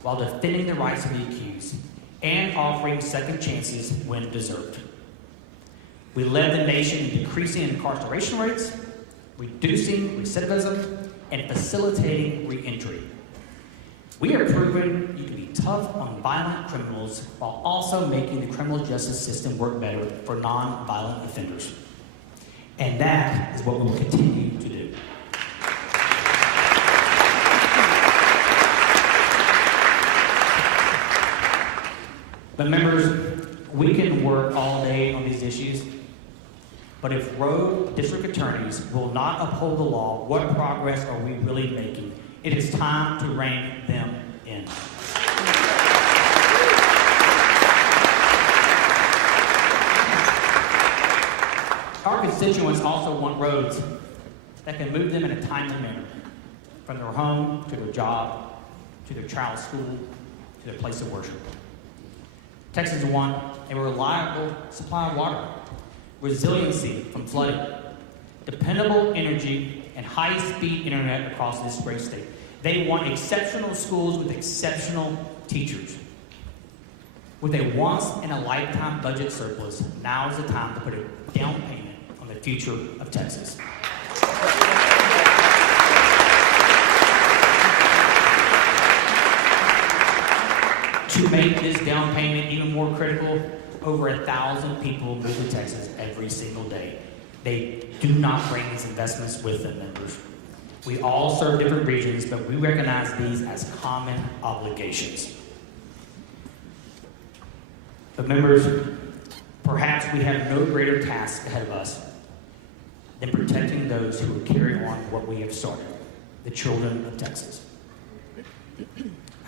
while defending the rights of the accused and offering second chances when deserved. We led the nation in decreasing incarceration rates, reducing recidivism, and facilitating reentry. We are proving you can be tough on violent criminals while also making the criminal justice system work better for non-violent offenders. And that is what we will continue to do. But members, we can work all day on these issues, but if rogue district attorneys will not uphold the law, what progress are we really making? It is time to rein them in. Our constituents also want roads that can move them in a timely manner, from their home to their job, to their child's school, to their place of worship. Texans want a reliable supply of water, resiliency from flooding, dependable energy, and high-speed internet across this great state. They want exceptional schools with exceptional teachers. With a once-in-a-lifetime budget surplus, now is the time to put a down payment on the future of Texas. To make this down payment even more critical, over 1,000 people move to Texas every single day. They do not bring these investments with them, members. We all serve different regions, but we recognize these as common obligations. But members, perhaps we have no greater task ahead of us than protecting those who are carrying on what we have started, the children of Texas.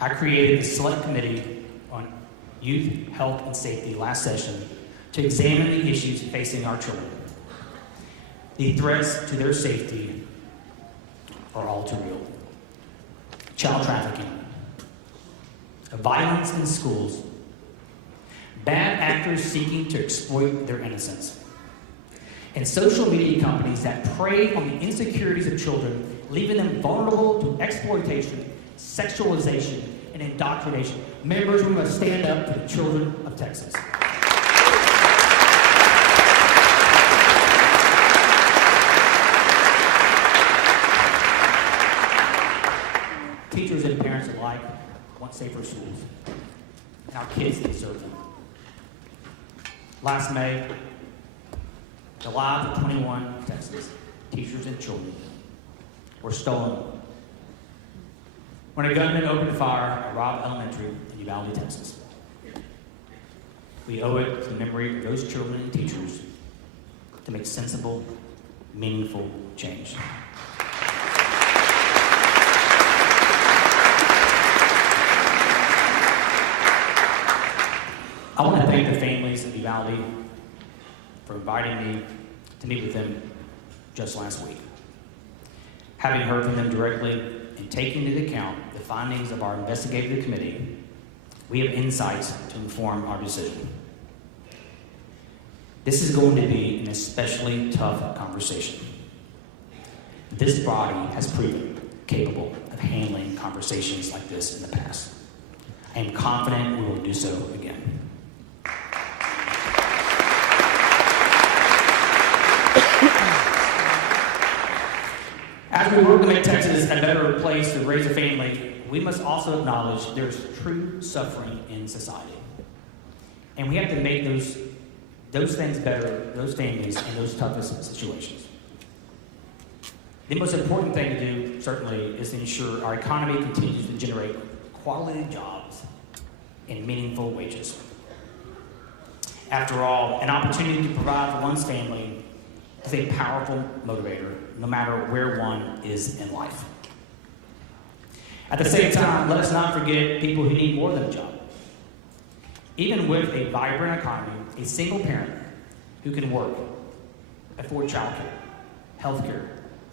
I created the Select Committee on Youth, Health, and Safety last session to examine the issues facing our children. The threats to their safety are all too real. Child trafficking, violence in schools, bad actors seeking to exploit their innocence, and social media companies that prey on the insecurities of children, leaving them vulnerable to exploitation, sexualization, and indoctrination. Members, we must stand up for the children of Texas. Teachers and parents alike want safer schools, and our kids deserve them. Last May, the lives of 21 Texas teachers and children were stolen when a gunman opened fire at Robb Elementary in Uvalde, Texas. We owe it to the memory of those children and teachers to make sensible, meaningful change. I want to thank the families of Uvalde for inviting me to meet with them just last week. Having heard from them directly and taking into account the findings of our investigative committee, we have insights to inform our decision. This is going to be an especially tough conversation. This body has proven capable of handling conversations like this in the past. I am confident we will do so again. As we work to make Texas a better place to raise a family, we must also acknowledge there's true suffering in society. And we have to make those things better, those families, in those toughest situations. The most important thing to do, certainly, is to ensure our economy continues to generate quality jobs and meaningful wages. After all, an opportunity to provide for one's family is a powerful motivator, no matter where one is in life. At the same time, let us not forget people who need more than a job. Even with a vibrant economy, a single parent who can work, afford childcare, healthcare,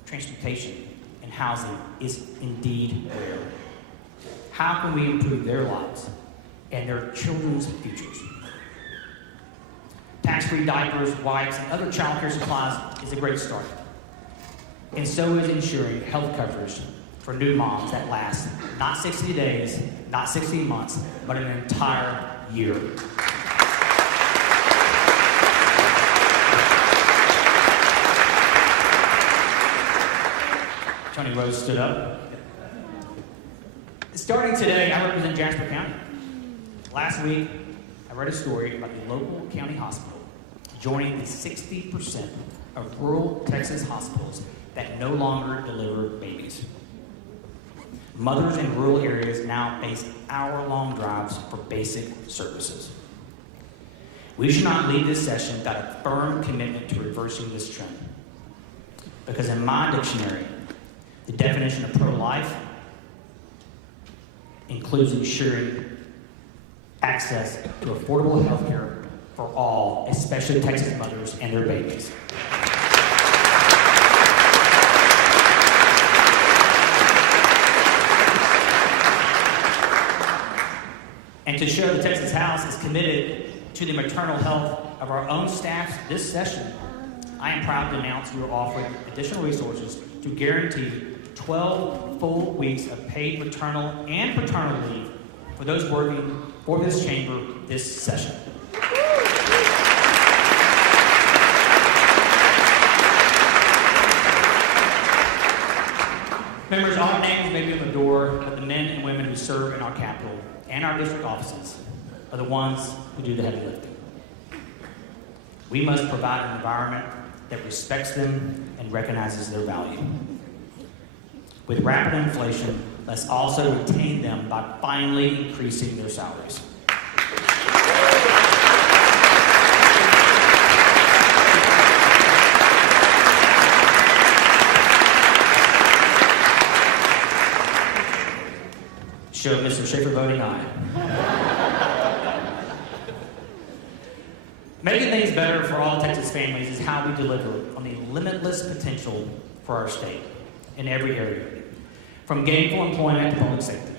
transportation, and housing is indeed rare. How can we improve their lives and their children's futures? Tax-free diapers, wipes, and other child care supplies is a great start. And so is ensuring health coverage for new moms that lasts not 60 days, not 60 months, but an entire year. Tony Rose stood up. Starting today, I represent Jasper County. Last week, I read a story about the local county hospital joining the 60% of rural Texas hospitals that no longer deliver babies. Mothers in rural areas now face hour-long drives for basic services. We should not leave this session without a firm commitment to reversing this trend. Because in my dictionary, the definition of pro-life includes ensuring access to affordable health care for all, especially Texas mothers and their babies. And to show the Texas House is committed to the maternal health of our own staff this session, I am proud to announce we are offering additional resources to guarantee 12 full weeks of paid maternal and paternal leave for those working for this chamber this session. Members, all names may be on the door, but the men and women who serve in our capital and our district offices are the ones who do the heavy lifting. We must provide an environment that respects them and recognizes their value. With rapid inflation, let's also retain them by finally increasing their salaries. Show Mr. Schaefer voting aye. Making things better for all Texas families is how we deliver on the limitless potential for our state in every area, from gainful employment to public safety.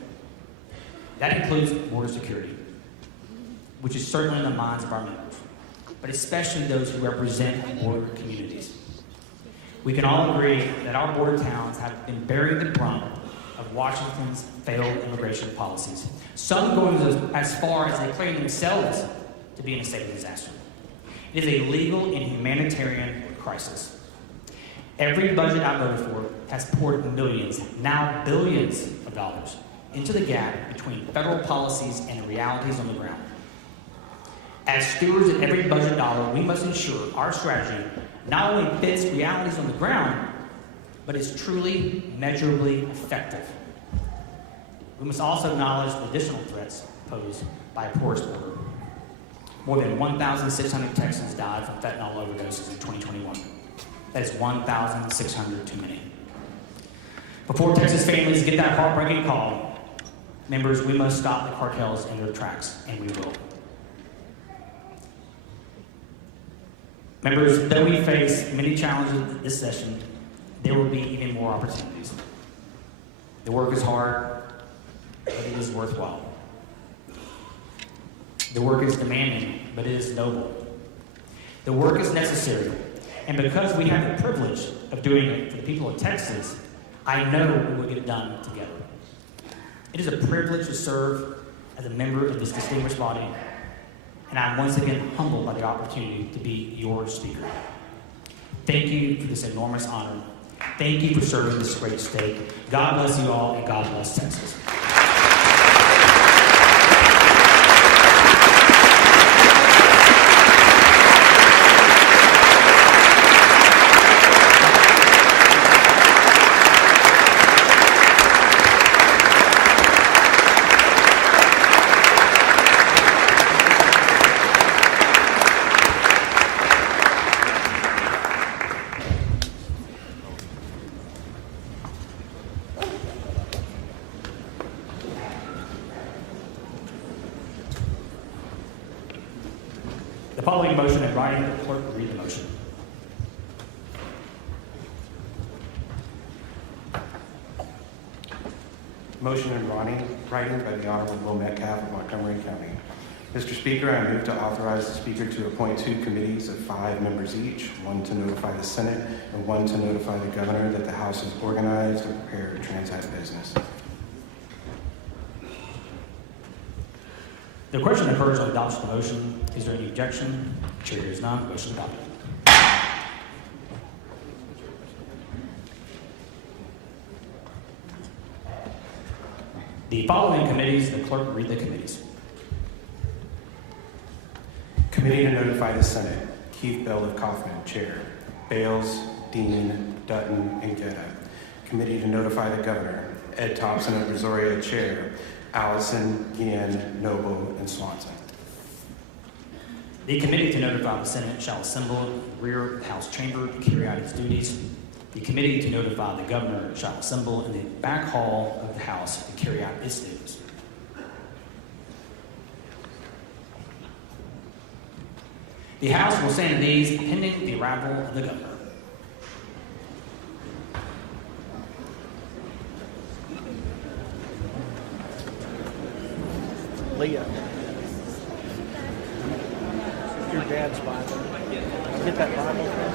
That includes border security, which is certainly in the minds of our members, but especially those who represent border communities. We can all agree that our border towns have been bearing the brunt of Washington's failed immigration policies, some going as far as they claim themselves to be in a state of disaster. It is a legal and humanitarian crisis. Every budget I voted for has poured millions, now billions of dollars into the gap between federal policies and the realities on the ground. As stewards of every budget dollar, we must ensure our strategy not only fits realities on the ground, but is truly, measurably effective. We must also acknowledge the additional threats posed by a porous border. More than 1,600 Texans died from fentanyl overdoses in 2021. That is 1,600 too many. Before Texas families get that heartbreaking call, members, we must stop the cartels in their tracks, and we will. Members, though we face many challenges this session, there will be even more opportunities. The work is hard, but it is worthwhile. The work is demanding, but it is noble. The work is necessary, and because we have the privilege of doing it for the people of Texas, I know we will get it done together. It is a privilege to serve as a member of this distinguished body, and I'm once again humbled by the opportunity to be your speaker. Thank you for this enormous honor. Thank you for serving this great state. God bless you all, and God bless Texas. The following motion in writing, the clerk will read the motion. Motion in writing by the Honorable Will Metcalf of Montgomery County. Mr. Speaker, I move to authorize the Speaker to appoint 2 committees of 5 members each, 1 to notify the Senate and 1 to notify the Governor that the House is organized and prepared to transact business. The question occurs on adoption of the motion. Is there any objection? Chair hears none. Motion adopted. The following committees, the clerk will read the committees. Committee to notify the Senate, Keith Bell of Kaufman, Chair. Bales, Dean, Dutton, and Guetta. Committee to notify the Governor, Ed Thompson of Brazoria, Chair. Allison, Yan, Noble, and Swanson. The committee to notify the Senate shall assemble in the rear of the House chamber to carry out its duties. The committee to notify the Governor shall assemble in the back hall of the House to carry out its duties. The House will stand at these pending the arrival of the Governor. Leah. Your dad's Bible. Get that Bible.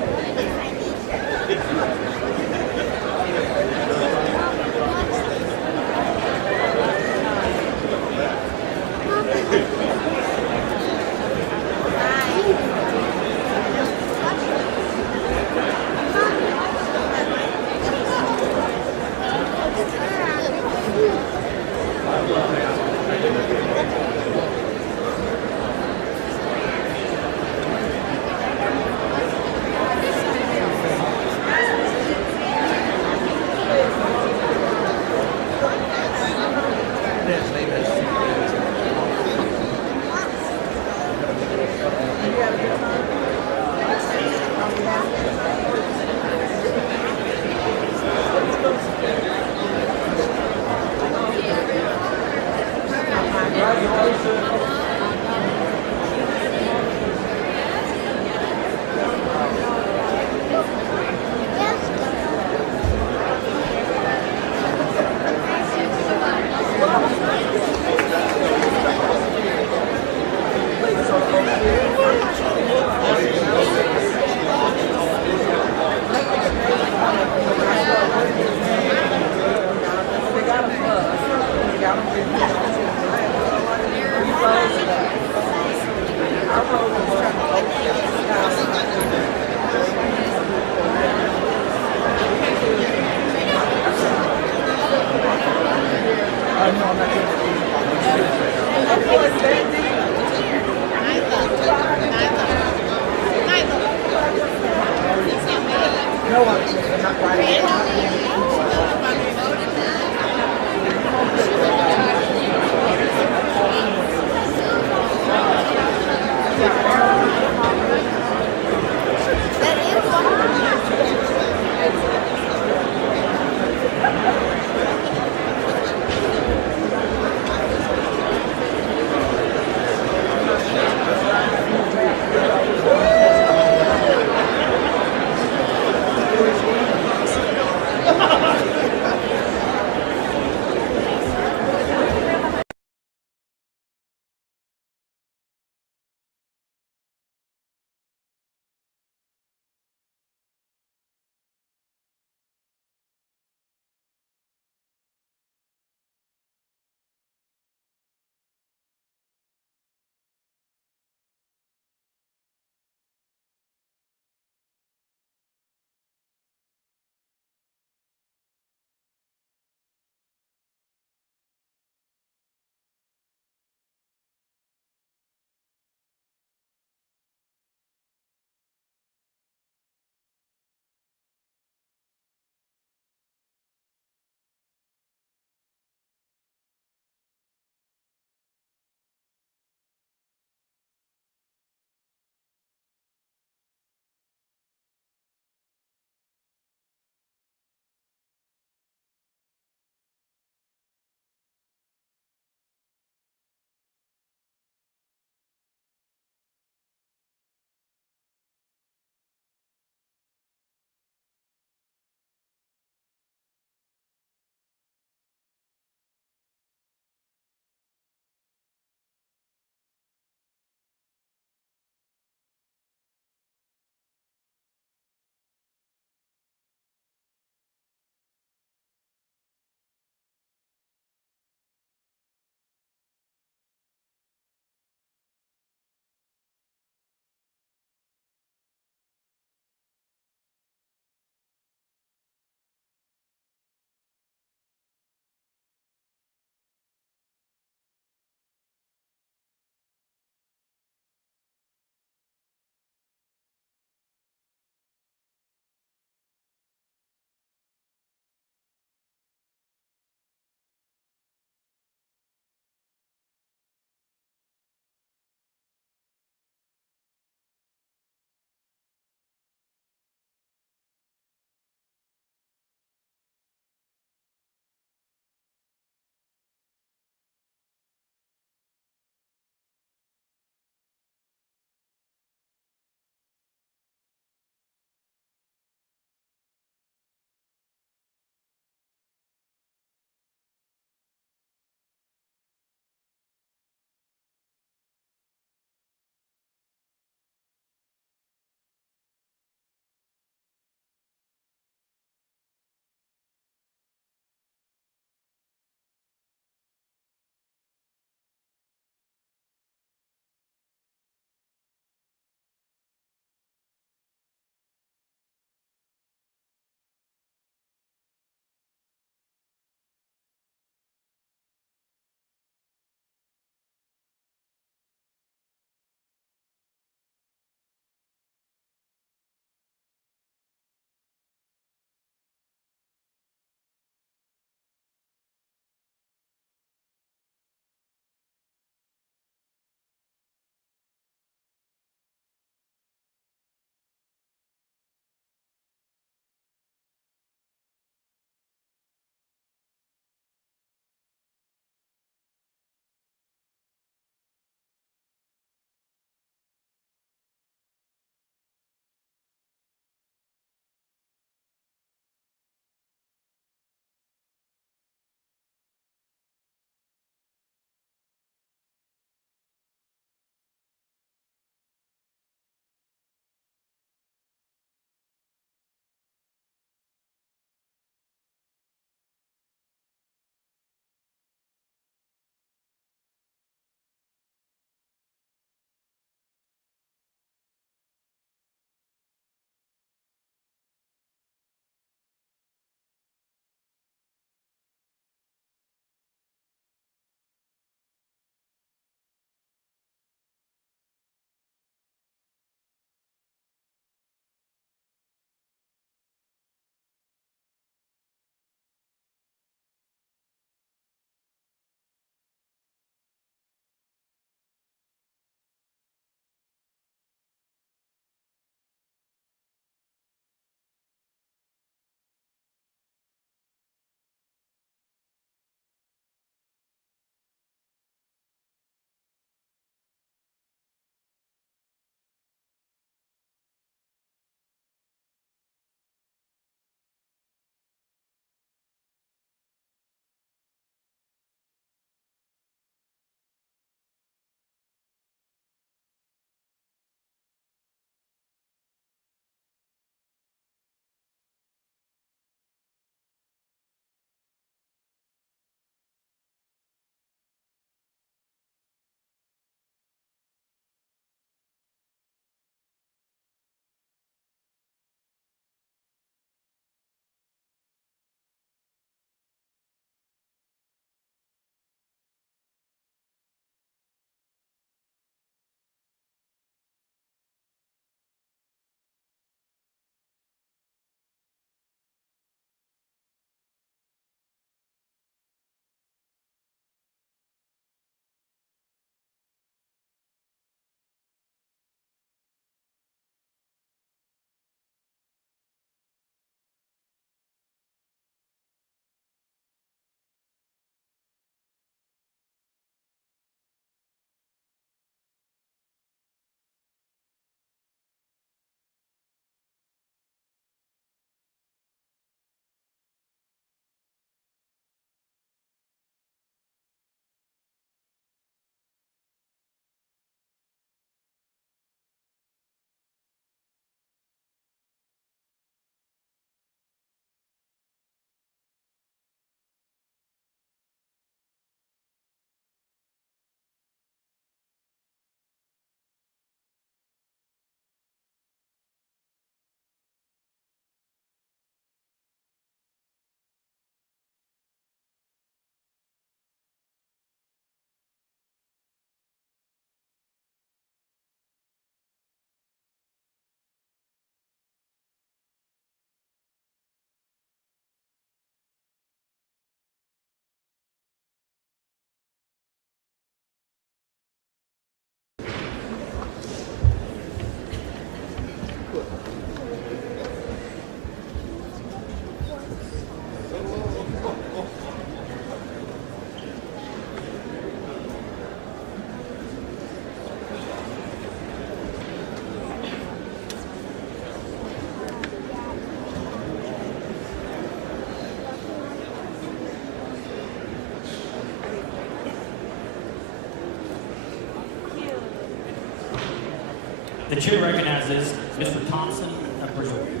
The chair recognizes Mr. Thompson of Brazoria.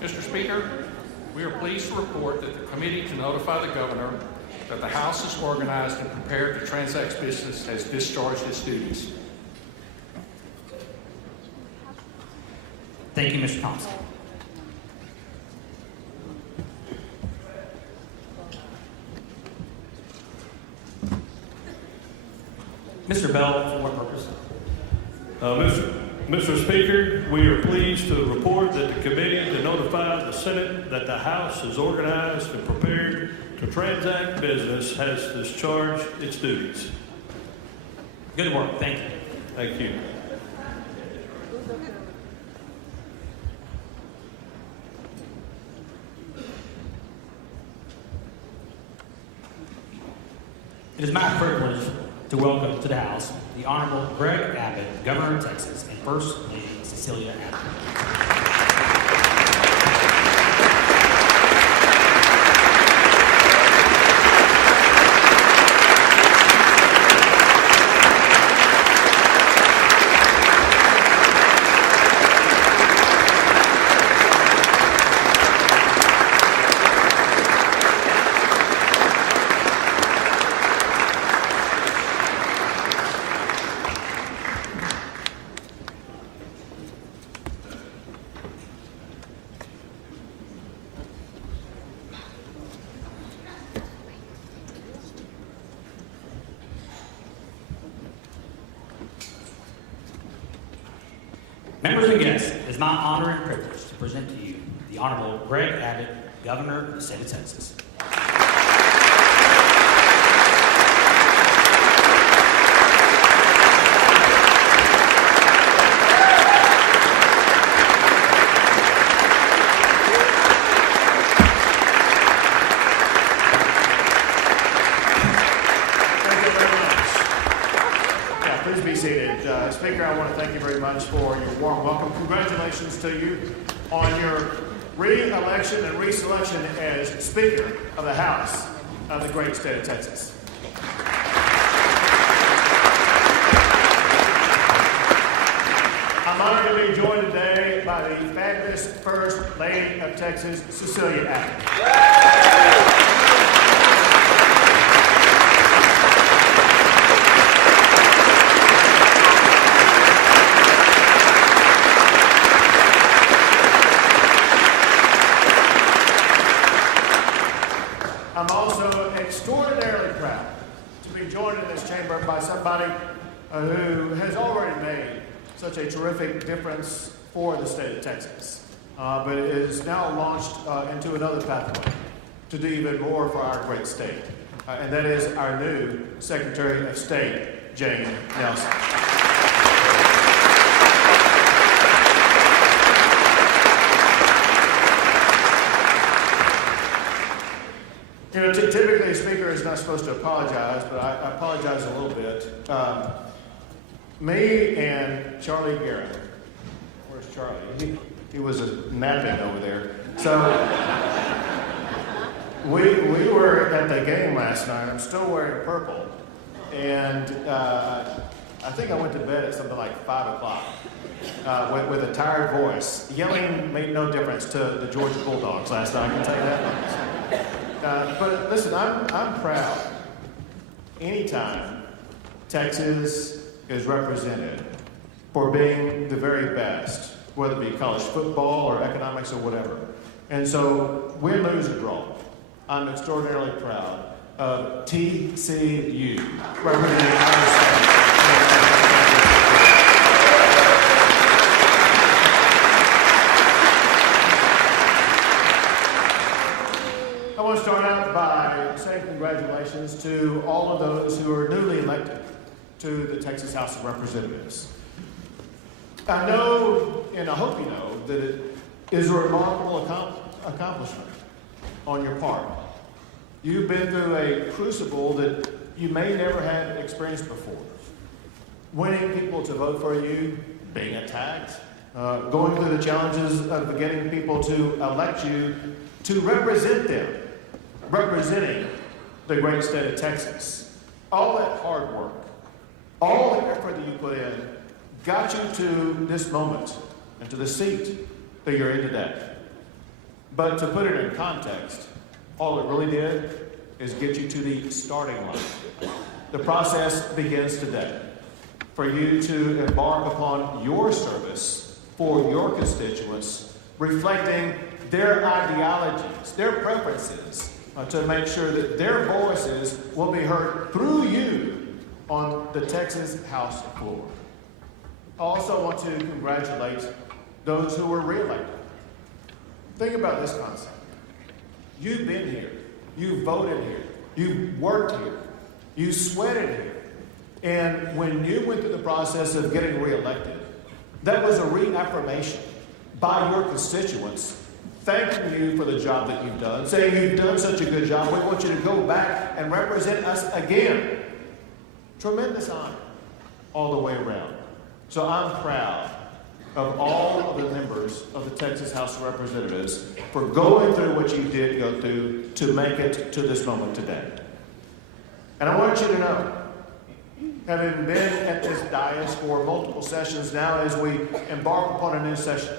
Mr. Speaker, we are pleased to report that the committee to notify the governor that the House is organized and prepared to transact business has discharged its duties. Thank you, Mr. Thompson. Mr. Bell, for what purpose? Mr. Speaker, we are pleased to report that the committee to notify the Senate that the House is organized and prepared to transact business has discharged its duties. Good work. Thank you. Thank you. It is my privilege to welcome to the House the Honorable Greg Abbott, Governor of Texas, and First Lady Cecilia Abbott. Members and guests, it is my honor and privilege to present to you the Honorable Greg Abbott, Governor of the State of Texas. Please be seated. Speaker, I want to thank you very much for your warm welcome. Congratulations to you on your re-election and reselection as Speaker of the House of the great state of Texas. I'm honored to be joined today by the fabulous First Lady of Texas, Cecilia Abbott. I'm also extraordinarily proud to be joined in this chamber by somebody who has already made such a terrific difference for the state of Texas, but is now launched into another pathway to do even more for our great state, and that is our new Secretary of State, Jane Nelson. You know, typically a speaker is not supposed to apologize, but I apologize a little bit. Me and Charlie Garrett, where's Charlie? He was napping over there. So we were at the game last night. I'm still wearing purple, and I think I went to bed at something like 5 o'clock with a tired voice. Yelling made no difference to the Georgia Bulldogs last night. I can tell you that much. But listen, I'm proud anytime Texas is represented for being the very best, whether it be college football or economics or whatever. And so, win, lose, or draw, I'm extraordinarily proud of TCU representing our state. I want to start out by saying congratulations to all of those who are newly elected to the Texas House of Representatives. I know, and I hope you know, that it is a remarkable accomplishment on your part. You've been through a crucible that you may never have experienced before. Winning people to vote for you, being attacked, going through the challenges of getting people to elect you to represent them, representing the great state of Texas. All that hard work, all the effort that you put in, got you to this moment and to the seat that you're in today. But to put it in context, all it really did is get you to the starting line. The process begins today for you to embark upon your service for your constituents, reflecting their ideologies, their preferences, to make sure that their voices will be heard through you on the Texas House floor. I also want to congratulate those who were reelected. Think about this concept. You've been here. You voted here. You worked here. You sweated here. And when you went through the process of getting reelected, that was a reaffirmation by your constituents thanking you for the job that you've done, saying you've done such a good job. We want you to go back and represent us again. Tremendous honor all the way around. So I'm proud of all of the members of the Texas House of Representatives for going through what you did go through to make it to this moment today. And I want you to know, having been at this dais for multiple sessions now as we embark upon a new session,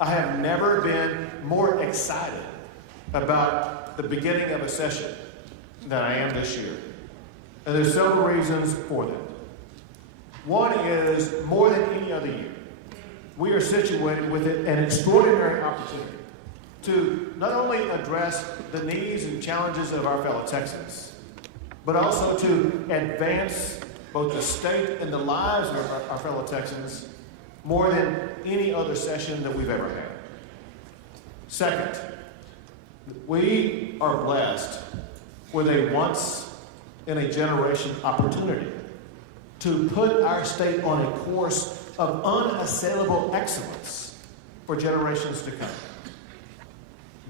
I have never been more excited about the beginning of a session than I am this year. And there's several reasons for that. One is, more than any other year, we are situated with an extraordinary opportunity to not only address the needs and challenges of our fellow Texans, but also to advance both the state and the lives of our fellow Texans more than any other session that we've ever had. Second, we are blessed with a once-in-a-generation opportunity to put our state on a course of unassailable excellence for generations to come.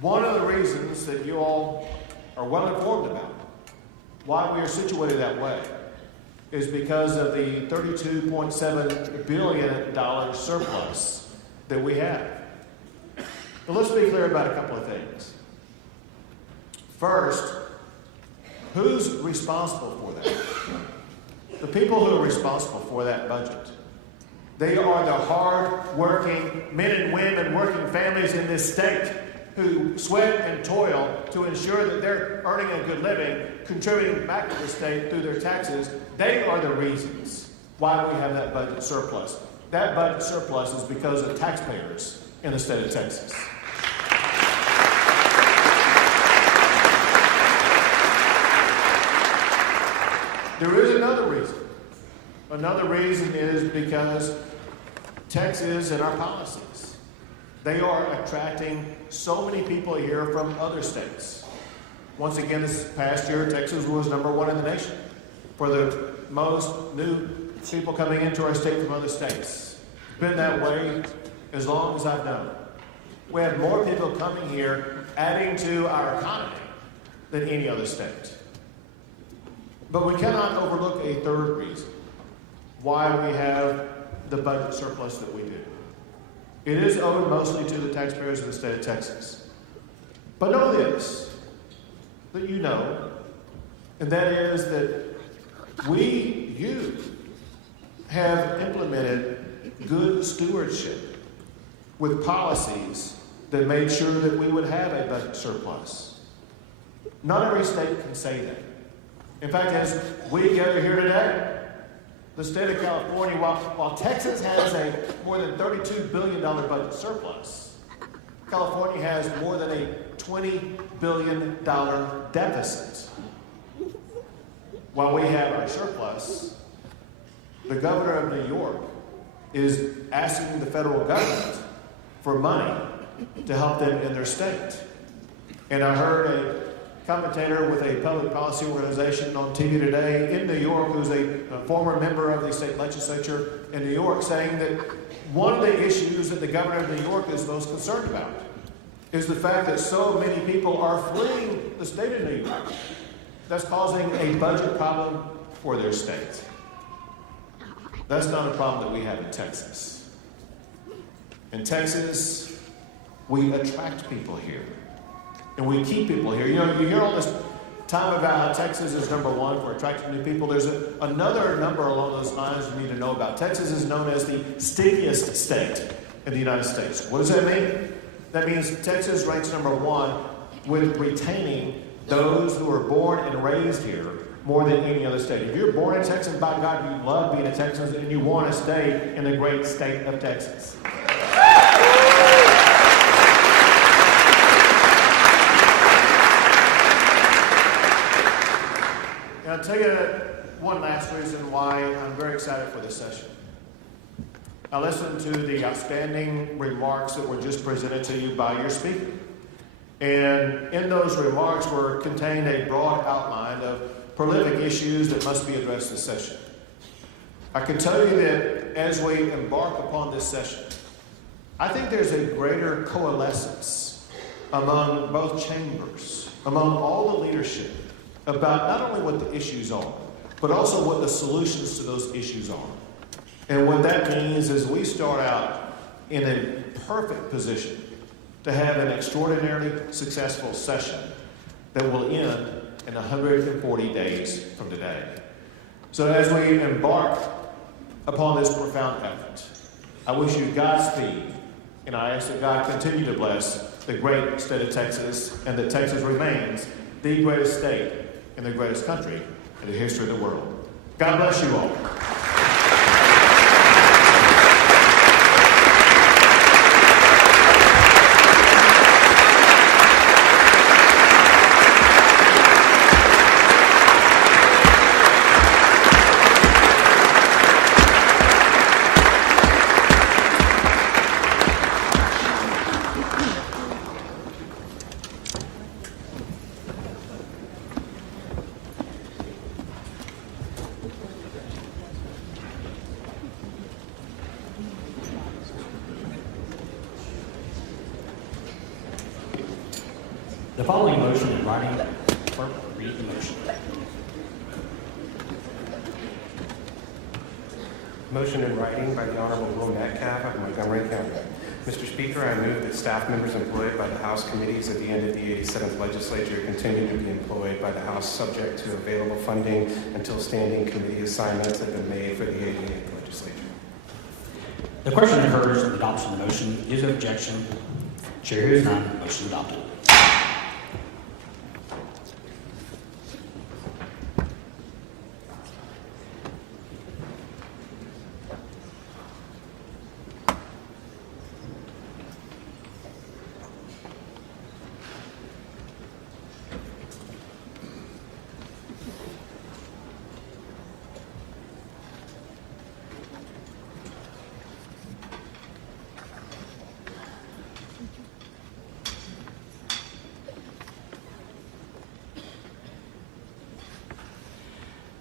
One of the reasons that you all are well informed about why we are situated that way is because of the $32.7 billion surplus that we have. But let's be clear about a couple of things. First, who's responsible for that? The people who are responsible for that budget. They are the hard-working men and women, working families in this state who sweat and toil to ensure that they're earning a good living, contributing back to the state through their taxes. They are the reasons why we have that budget surplus. That budget surplus is because of taxpayers in the state of Texas. There is another reason. Another reason is because Texas and our policies, they are attracting so many people here from other states. Once again, this past year, Texas was #1 in the nation for the most new people coming into our state from other states. It's been that way as long as I've known. We have more people coming here, adding to our economy than any other state. But we cannot overlook a third reason why we have the budget surplus that we do. It is owed mostly to the taxpayers of the state of Texas. But know this, that you know, and that is that you have implemented good stewardship with policies that made sure that we would have a budget surplus. Not every state can say that. In fact, as we gather here today, the state of California, while Texas has a more than $32 billion budget surplus, California has more than a $20 billion deficit. While we have our surplus, the governor of New York is asking the federal government for money to help them in their state. And I heard a commentator with a public policy organization on TV today in New York, who's a former member of the state legislature in New York, saying that one of the issues that the governor of New York is most concerned about is the fact that so many people are fleeing the state of New York. That's causing a budget problem for their state. That's not a problem that we have in Texas. In Texas, we attract people here. And we keep people here. You know, you hear all this time about how Texas is number one for attracting new people. There's another number along those lines you need to know about. Texas is known as the stickiest state in the United States. What does that mean? That means Texas ranks number one with retaining those who are born and raised here more than any other state. If you're born in Texas, by God, you love being a Texan and you want to stay in the great state of Texas. And I'll tell you one last reason why I'm very excited for this session. I listened to the outstanding remarks that were just presented to you by your speaker. And in those remarks were contained a broad outline of prolific issues that must be addressed this session. I can tell you that as we embark upon this session, I think there's a greater coalescence among both chambers, among all the leadership, about not only what the issues are, but also what the solutions to those issues are. And what that means is we start out in a perfect position to have an extraordinarily successful session that will end in 140 days from today. So as we embark upon this profound effort, I wish you Godspeed, and I ask that God continue to bless the great state of Texas, and that Texas remains the greatest state in the greatest country in the history of the world. God bless you all. The following motion in writing, clerk, read the motion. Motion in writing by the Honorable Will Metcalf of Montgomery County. Mr. Speaker, I move that staff members employed by the House committees at the end of the 87th legislature continue to be employed by the House subject to available funding until standing committee assignments have been made for the 88th legislature. The question occurs on the adoption of the motion. Is there objection? Chair hears none. Motion adopted.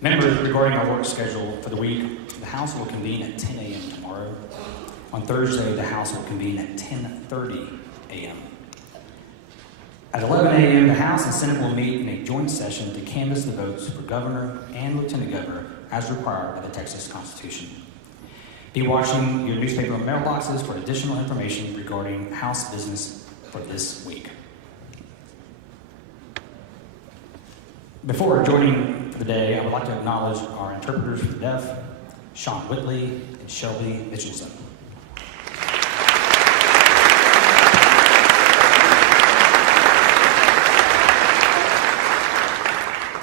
Members, regarding our work schedule for the week, the House will convene at 10 a.m. tomorrow. On Thursday, the House will convene at 10:30 a.m. At 11 a.m., the House and Senate will meet in a joint session to canvass the votes for governor and lieutenant governor as required by the Texas Constitution. Be watching your newspaper mailboxes for additional information regarding House business for this week. Before joining for the day, I would like to acknowledge our interpreters for the deaf, Sean Whitley and Shelby Mitchelson.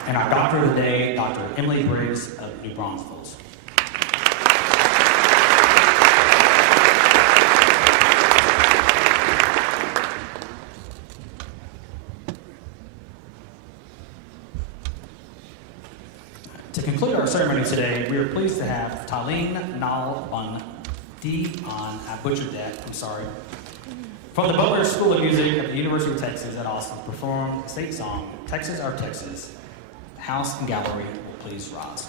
And our doctor of the day, Dr. Emily Briggs of New Braunfels. To conclude our ceremony today, we are pleased to have Tylene Nalbun Dion, I butchered that, I'm sorry, from the Butler School of Music at the University of Texas at Austin, perform the state song, Texas Our Texas. The House and gallery will please rise.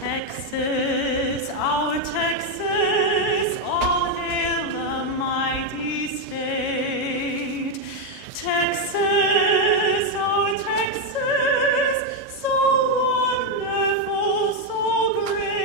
Texas, our Texas, all hail the mighty state. Texas, our Texas, so wonderful, so great.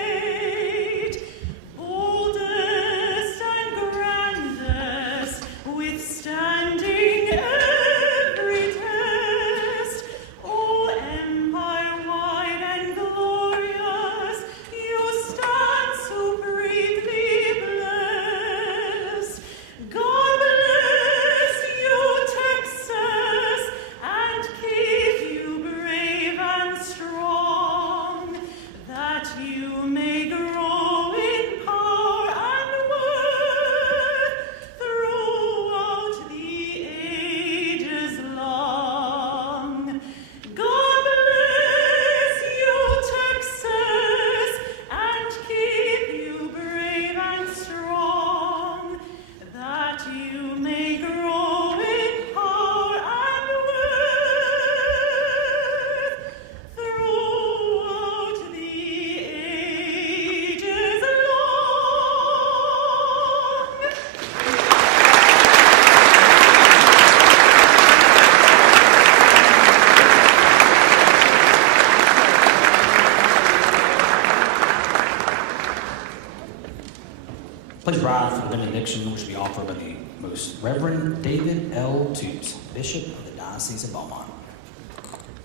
Please rise for the benediction, which will be offered by the Most Reverend David L. Toots, Bishop of the Diocese of Beaumont.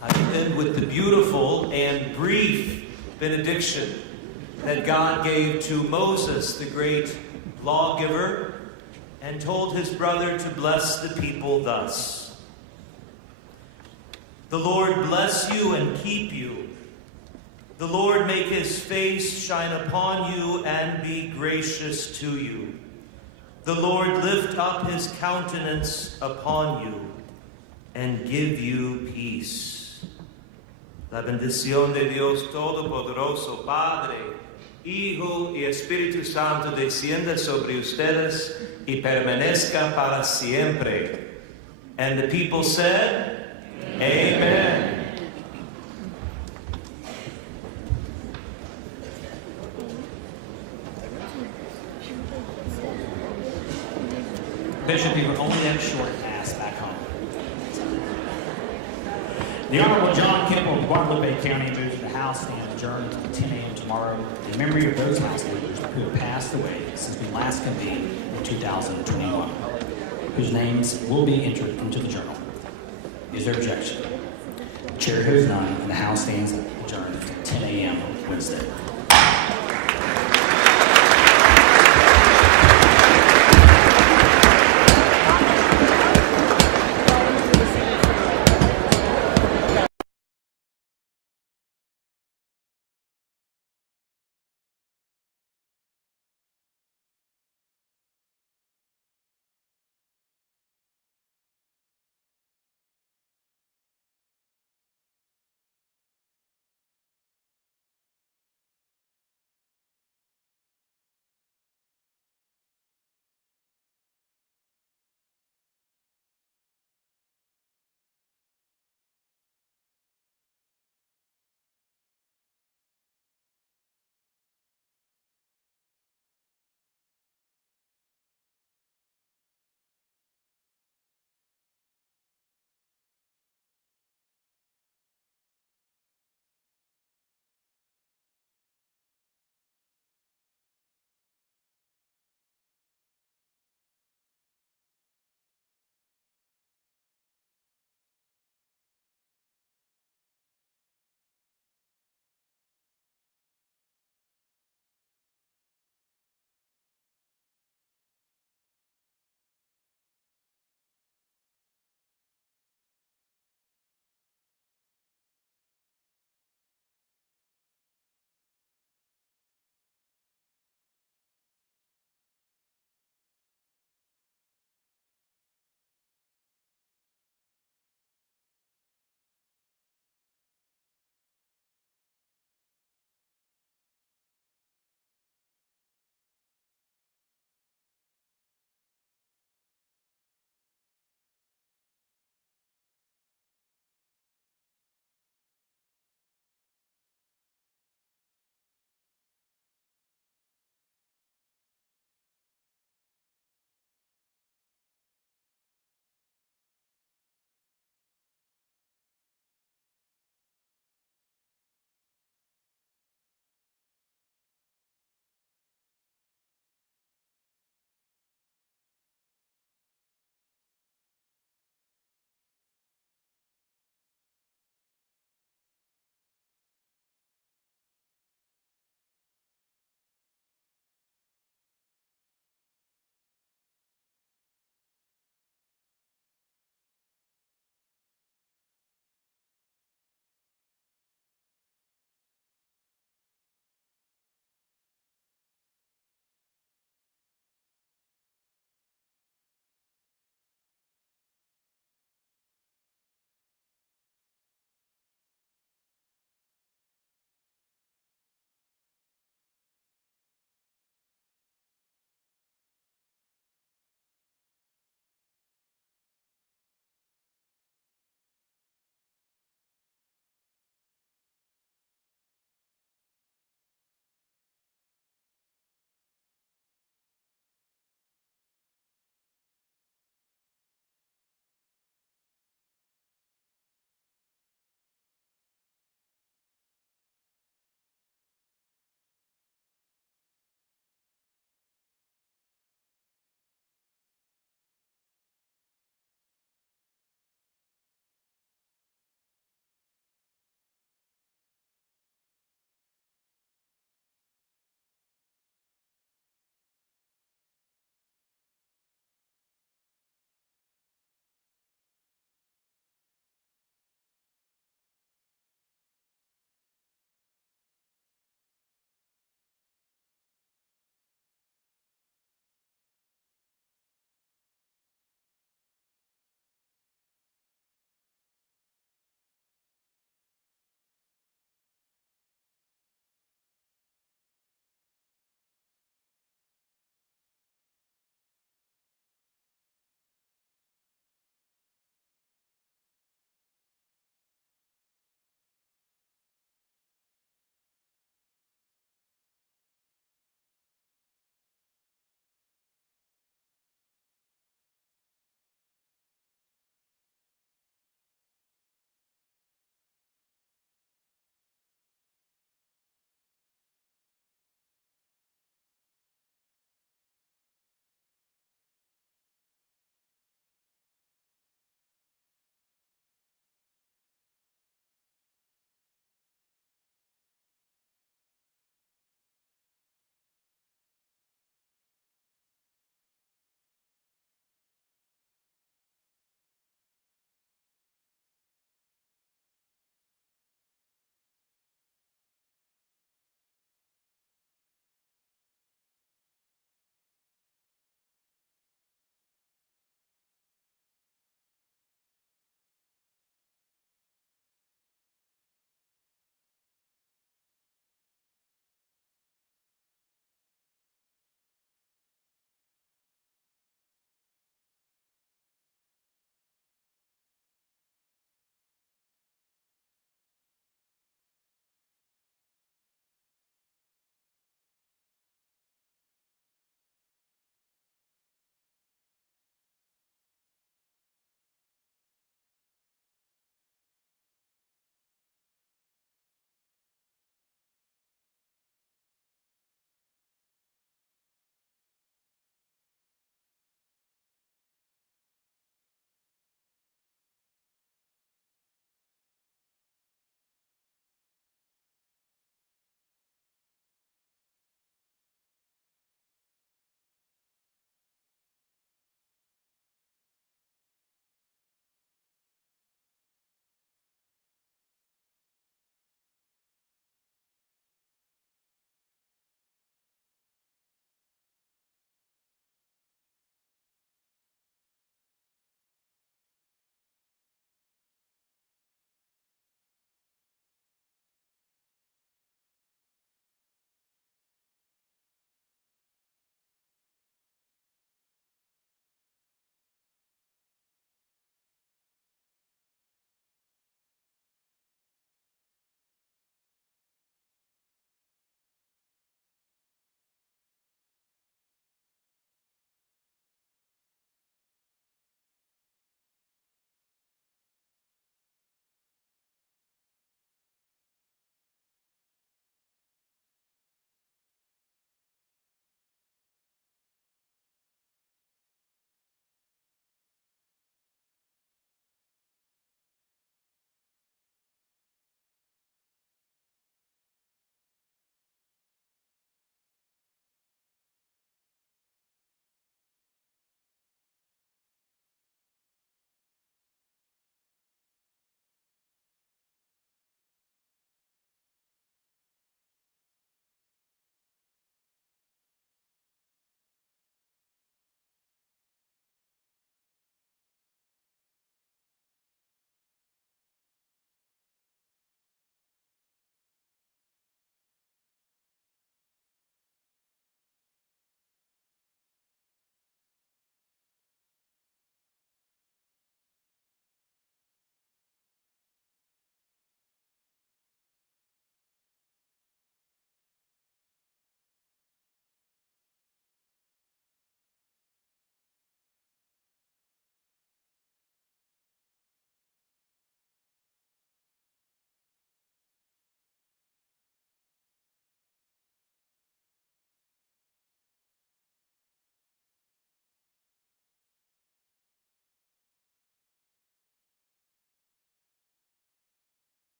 I end with the beautiful and brief benediction that God gave to Moses, the great lawgiver, and told his brother to bless the people thus. The Lord bless you and keep you. The Lord make his face shine upon you and be gracious to you. The Lord lift up his countenance upon you and give you peace. La bendición de Dios Todopoderoso, Padre, Hijo y Espíritu Santo descienda sobre ustedes y permanezca para siempre. And the people said, Amen. Bishop, you were only that short pass back home. The Honorable John Kimball of Guadalupe County moves to the House stand adjourned until 10 a.m. tomorrow in memory of those House leaders who have passed away since we last convened in 2021, whose names will be entered into the journal. Is there objection? The chair hears none, and the House stands adjourned until 10 a.m. Wednesday.